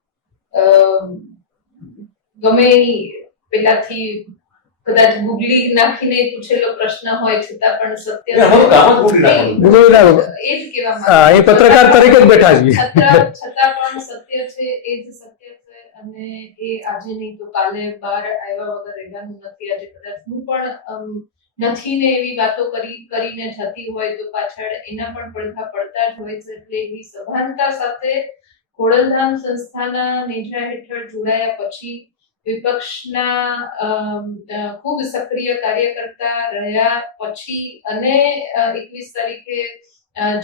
ગમે એની પેલાથી કદાચ ગુગલી નાખીને પૂછેલો પ્રશ્ન હોય છતાં પણ સત્ય અમારું કામ જ ગોઠવી નાખવાનું. એ જ કહેવા માંગુ છું. એ પત્રકાર તરીકે જ બેઠા છીએ. છતાં પણ સત્ય છે એ જ સત્ય છે અને એ આજે નહીં તો કાલે બહાર આવ્યા વગર રહેવાનું નથી. આજે કદાચ હું પણ નથી ને એવી વાતો કરીને જતી હોય તો પાછળ એના પણ પડઘા પડતા જ હોય છે. એટલે એવી સભાનતા સાથે ખોડલધામ સંસ્થાના નેજા હેઠળ જોડાયા પછી વિપક્ષના ખૂબ સક્રિય કાર્યકર્તા રહ્યા પછી અને 21 તારીખે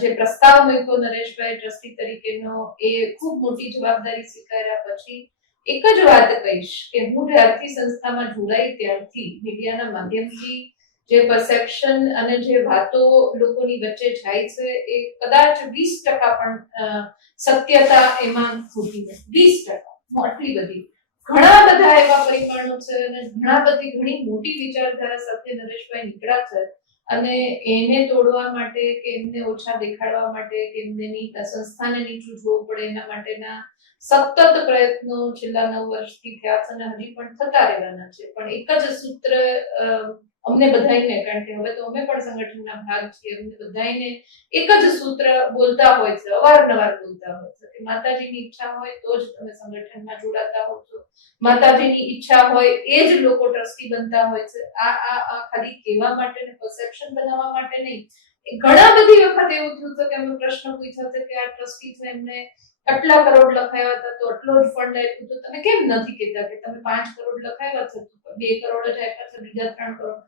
જે પ્રસ્તાવ મૂક્યો નરેશભાઈ ટ્રસ્ટી તરીકેનો એ ખૂબ મોટી જવાબદારી સ્વીકાર્યા પછી એક જ વાત કહીશ કે હું જ્યારથી સંસ્થામાં જોડાઈ ત્યારથી મીડિયાના માધ્યમથી જે પરસેપ્શન અને જે વાતો લોકોની વચ્ચે જાય છે એ કદાચ 20% પણ સત્યતા એમાં ખોટી નથી. 20% આટલી બધી ઘણા બધા એવા પરિમાણો છે અને ઘણી મોટી વિચારધારા સાથે નરેશભાઈ નીકળ્યા છે અને એને તોડવા માટે કે એમને ઓછા દેખાડવા માટે કે એમની સંસ્થાને નીચું જોવું પડે એના માટેના સતત પ્રયત્નો છેલ્લા 9 વર્ષથી થયા છે અને હજી પણ થતા રહેવાના છે. પણ એક જ સૂત્ર અમને બધાઈને, કારણ કે હવે તો અમે પણ સંગઠનના ભાગ છીએ, અમને બધાઈને એક જ સૂત્ર બોલતા હોય છે, અવારનવાર બોલતા હોય છે કે માતાજીની ઈચ્છા હોય તો જ તમે સંગઠનમાં જોડાતા હો છો, માતાજીની ઈચ્છા હોય એ જ લોકો ટ્રસ્ટી બનતા હોય છે. આ ખાલી કહેવા માટે ને પરસેપ્શન બનાવવા માટે નહીં. ઘણા બધી વખત એવું થયું છે કે અમે પ્રશ્ન પૂછ્યો છે કે આ ટ્રસ્ટી છે એમને આટલા કરોડ લખાયા હતા તો આટલો જ ફંડ આપ્યું તો તમે કેમ નથી કહેતા કે તમે 5 કરોડ લખાયા છે તો 2 કરોડ જ આપ્યા છે, બીજા 3 કરોડ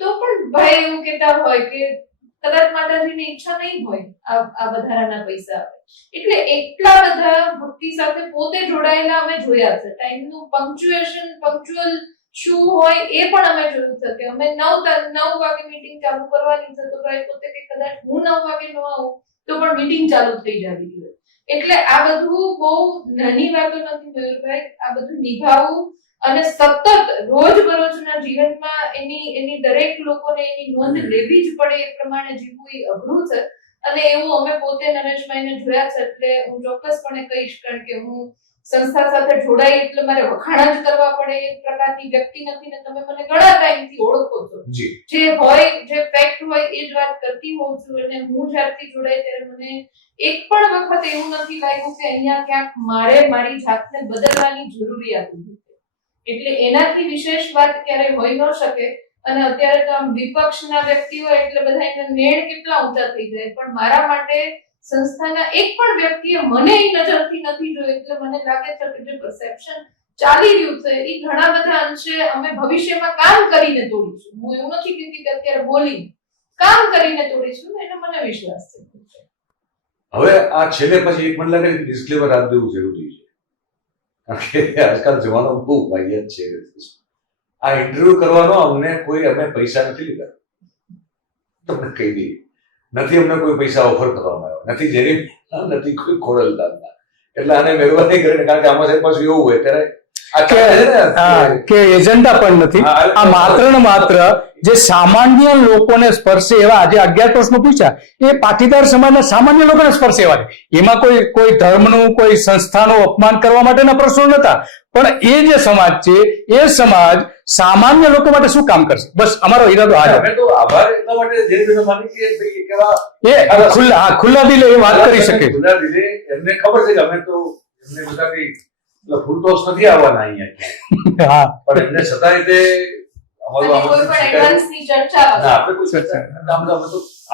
તો પણ ભાઈ એવું કહેતા હોય કે કદાચ માતાજીની ઈચ્છા નહીં હોય આ વધારાના પૈસા આવે. એટલે એટલા બધા ભક્તિ સાથે પોતે જોડાયેલા અમે જોયા છે. ટાઈમનું પંક્ચ્યુઅલ શું હોય એ પણ અમે જોયું છે કે અમે 9 વાગે મીટિંગ ચાલુ કરવાની છે તો ભાઈ પોતે કે કદાચ હું 9 વાગે ન આવું તો પણ મીટિંગ ચાલુ થઈ જવી જોઈએ. એટલે આ બધું બહુ નાની વાતો નથી મયુરભાઈ. આ બધું નિભાવવું અને સતત રોજબરોજના જીવનમાં એની દરેક લોકોને એની નોંધ લેવી જ પડે એ પ્રમાણે જીવવું એ અઘરું છે. અને એવું અમે પોતે નરેશભાઈને જોયા છે. એટલે હું ચોક્કસપણે કહીશ, કારણ કે હું સંસ્થા સાથે જોડાઈ એટલે મારે વખાણ જ કરવા પડે એ પ્રકારની વ્યક્તિ નથી ને તમે મને ઘણા ટાઈમથી ઓળખો છો. જે હોય જે ફેક્ટ હોય એ જ વાત કરતી હોઉં છું. અને હું જ્યારથી જોડાઈ ત્યારે મને એક પણ વખત એવું નથી લાગ્યું કે અહીંયા ક્યાંક મારે મારી જાતને બદલવાની જરૂરિયાત ઊભી છે. એટલે એનાથી વિશેષ વાત ક્યારેય હોઈ ન શકે. અને અત્યારે તો આમ વિપક્ષના વ્યક્તિઓ એટલે બધા એના નેણ કેટલા ઊંચા થઈ જાય, પણ મારા માટે સંસ્થાના એક પણ વ્યક્તિએ મને એ નજરથી નથી જોયું. એટલે મને લાગે છે કે જે પરસેપ્શન ચાલી રહ્યું છે એ ઘણા બધા અંશે અમે ભવિષ્યમાં કામ કરીને તોડીશું. હું એવું નથી કહેતી કે અત્યારે બોલી કામ કરીને તોડીશું, એનો મને વિશ્વાસ છે. હવે આ છેલ્લે પછી એક મને લાગે કે ડિસ્ક્લેમર આપી દેવું જરૂરી છે, કારણ કે આજકાલ જવાનો બહુ વાહિયાત છે. આ ઇન્ટરવ્યુ કરવાનો અમે પૈસા નથી લીધા, તમને કહી દઈએ. નથી અમને કોઈ પૈસા ઓફર કરવામાં આવ્યો, નથી જેની નથી કોઈ ખોડલધામના. એટલે આને મહેરબાની કરીને, કારણ કે આમાં પાછું એવું હોય ત્યારે કે એજન્ડા પણ નથી. આ માત્ર ને માત્ર જે સામાન્ય લોકોને સ્પર્શે એવા આજે 11 પ્રશ્નો પૂછ્યા એ પાટીદાર સમાજના સામાન્ય લોકોને સ્પર્શે એવા છે. એમાં કોઈ ધર્મનું કોઈ સંસ્થાનું અપમાન કરવા માટેના પ્રશ્નો નતા, પણ એ જે સમાજ છે એ સમાજ સામાન્ય લોકો માટે શું કામ કરશે, બસ અમારો ઈરાદો આ છે. આભાર એટલા માટે જે માની કે ખુલ્લા દિલે એ વાત કરી શકે. ખુલ્લા દિલે એમને ખબર છે કે અમે તો એમને બધા કઈ ફૂલ ટોસ નથી આવવાના અહીંયા. હા, પણ એમને છતાંય તે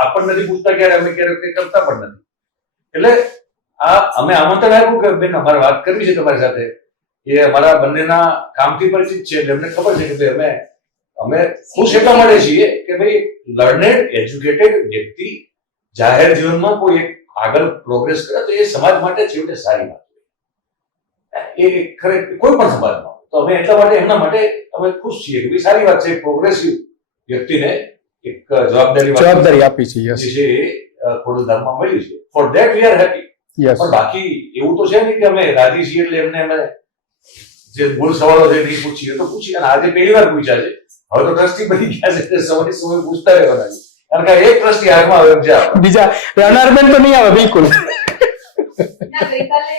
આપણને નથી પૂછતા ક્યારે, અમે ક્યારે કરતા પણ નથી. એટલે અમે આમંત્રણ આપ્યું કે બેન અમારે વાત કરવી છે તમારી સાથે, એ અમારા બંનેના કામથી પરિચિત છે, એટલે એમને ખબર છે કે ભાઈ અમે ખુશ એટલા માટે છીએ કે ભાઈ લર્નેડ એજ્યુકેટેડ વ્યક્તિ જાહેર જીવનમાં કોઈ એક આગળ પ્રોગ્રેસ કરે તો એ સમાજ માટે છેવટે સારી વાત એ ખરેખર કોઈ પણ સમાજમાં. તો અમે એટલા માટે એમના માટે અમે ખુશ છીએ કે ભાઈ સારી વાત છે, પ્રોગ્રેસિવ વ્યક્તિને એક જવાબદારી આપી છે જે ખોડલધામમાં મળી છે. For that we are happy. પણ બાકી એવું તો છે નહીં કે અમે રાજી છીએ એટલે એમને અમે જે મૂળ સવાલો છે નહીં પૂછીએ તો પૂછીએ. અને આજે પહેલી વાર પૂછ્યા છે, હવે તો ટ્રસ્ટી બની ગયા છે, સમય પૂછતા રહેવાના છે, કારણ કે એક ટ્રસ્ટી હાથમાં આવે બીજા રહેનાર બેન તો નહીં આવે બિલકુલ. ગઈકાલે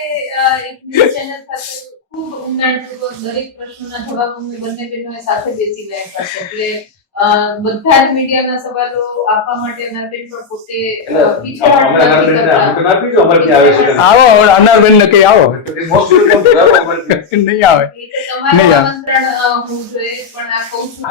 એક ન્યૂઝ ચેનલ સાથે ખૂબ ઊંડાણપૂર્વક દરેક પ્રશ્નોના જવાબ અમે બંને બહેનોએ સાથે બેસીને આપ્યા છે. એટલે બધા જ મીડિયાના સવાલો આપવા માટે અનારબેન પણ પોતે પીછેહટ નથી કરતા. આવો અનારબેન ને કઈ આવો નહીં આવે તમારું આમંત્રણ હોવું જોઈએ, પણ આ કહું છું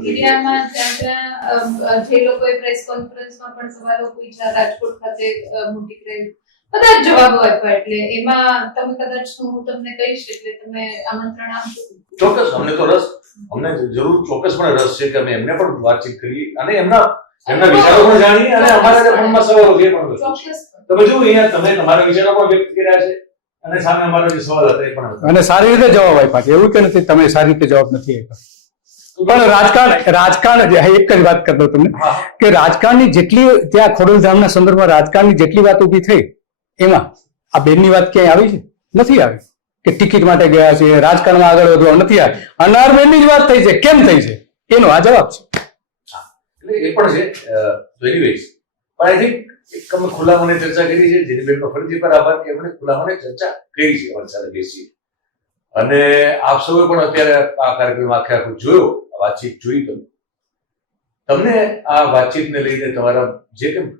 મીડિયામાં જ્યાં જે લોકોએ પ્રેસ કોન્ફરન્સમાં પણ સવાલો પૂછ્યા, રાજકોટ ખાતે મોટી ક્રેઝ બધા જ જવાબો આપ્યા, એટલે એમાં તમે કદાચ હું તમને કહીશ એટલે તમે આમંત્રણ આપજો. ચોક્કસ, અમને તો રસ, અમને જરૂર ચોક્કસપણે રસ છે કે અમે એમને પણ વાતચીત કરીએ અને એમના વિચારો પણ જાણીએ અને અમારા જે મનમાં સવાલો છે પણ ચોક્કસ તમે જો અહીંયા તમે તમારા વિચારો પણ વ્યક્ત કર્યા છે અને સામે અમારા જે સવાલ હતા એ પણ હતા. અને સારી રીતે જવાબ આપ્યા છે, એવું કે નથી તમે સારી રીતે જવાબ નથી આપ્યા. પણ રાજકારણ એક જ વાત કરી દઉં તમને કે રાજકારણની જેટલી ત્યાં ખોડલધામના સંદર્ભમાં રાજકારણની જેટલી વાત ઉભી થઈ એમાં આ બેનની વાત ક્યાંય આવી છે? નથી આવી. કે ટિકિટ માટે ગયા છે, રાજકારણમાં આગળ વધવા નથી આવી. અનારબેનની જ વાત થઈ છે, કેમ થઈ છે એનો આ જવાબ છે. એટલે એ પણ છે એનીવેઝ, પણ આઈ થિંક એક અમે ખુલ્લા મને ચર્ચા કરી છે, જેની બેનનો ફરીથી પર આભાર કે એમણે ખુલ્લા મને ચર્ચા કરી છે અમારી સાથે બેસી. અને આપ સૌએ પણ અત્યારે આ કાર્યક્રમ આખું જોયો, વાતચીત જોઈ, તમને આ વાતચીતને લઈને તમારા જે કંઈ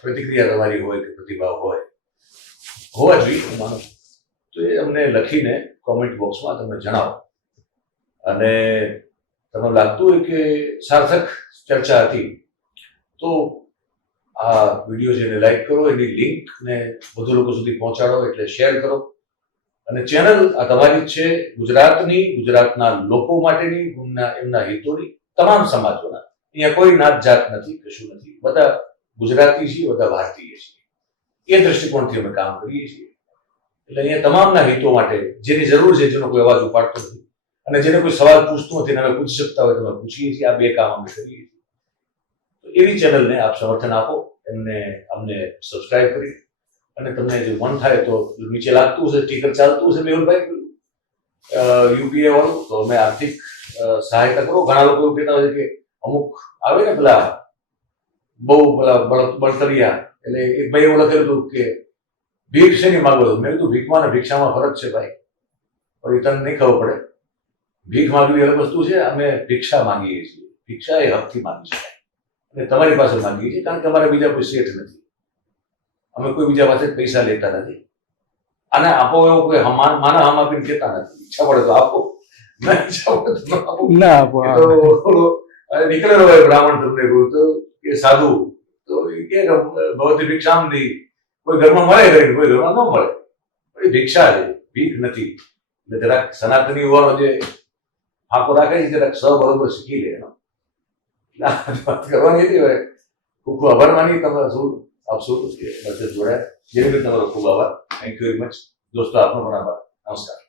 પ્રતિક્રિયા તમારી હોય કે પ્રતિભાવ હોવા જોઈએ હું માનું તો એ અમને લખીને કોમેન્ટ બોક્સમાં તમે જણાવો. અને તમને લાગતું હોય કે સાર્થક ચર્ચા હતી તો આ વિડીયો જેને લાઈક કરો, એની લિંકને વધુ લોકો સુધી પહોંચાડો, એટલે શેર કરો. અને ચેનલ આ તમારી જ છે, ગુજરાતની, ગુજરાતના લોકો માટેની, એમના હિતોની, તમામ સમાજોના. અહીંયા કોઈ નાત જાત નથી, કશું નથી, બધા ગુજરાતી છીએ, બધા ભારતીય છીએ. એ દ્રષ્ટિકોણથી અમે કામ કરીએ છીએ. એટલે અહીંયા તમામના હિતો માટે જેની જરૂર છે, જેનો કોઈ અવાજ ઉપાડતો નથી અને જેને કોઈ સવાલ પૂછતું નથી, અમે પૂછી શકતા હોય તો અમે પૂછીએ છીએ. આ બે કામ અમે કરીએ છીએ. તો એવી ચેનલને આપ સમર્થન આપો, અમને સબસ્ક્રાઇબ કરી, અને તમને જો મન થાય તો નીચે લાગતું હશે, સ્ટીકર ચાલતું હશે મેહુલભાઈ યુપીએ વાળું, તો અમે આર્થિક સહાયતા કરો. ઘણા લોકો એવું કહેતા હોય છે કે અમુક આવે ને પેલા બહુ પેલા બળતરિયા, એટલે એક ભાઈ એવું લખેલું હતું કે ભીખ શેની માંગો? મેં કીધું ભીખમાં ને ભિક્ષામાં ફરક છે ભાઈ, પણ એ તને નહીં ખબર પડે. ભીખ માંગવી અલગ વસ્તુ છે, અમે ભિક્ષા માંગીએ છીએ. ભિક્ષા એ હકથી માંગી શકાય અને તમારી પાસે માંગીએ છીએ, કારણ કે અમારે બીજા કોઈ શેઠ નથી, અમે કોઈ બીજા પાસે પૈસા લેતા નથી. અને આપો એવું કોઈ માના હમ આપીને કહેતા નથી. ઈચ્છા પડે તો આપો, ના ઈચ્છા પડે તો આપો. નીકળેલો હોય બ્રાહ્મણ તમને કહું તો કે સાધુ તો એ કે ભગવતી ભિક્ષામ દી, કોઈ ઘરમાં મળે કરીને કોઈ ઘરમાં ન મળે, એ ભિક્ષા છે, ભીખ નથી. એટલે જરાક સનાતની યુવાનો જે ફાંકો રાખે છે જરાક બરોબર શીખી લે એનો. વાત કરવાની હતી હોય. ખૂબ ખૂબ આભાર માની તમારા શું આપ શું જોડાયા. જેની બી તમારો ખૂબ આભાર. થેન્ક યુ વેરી મચ દોસ્તો, આપનો પણ આભાર. નમસ્કાર.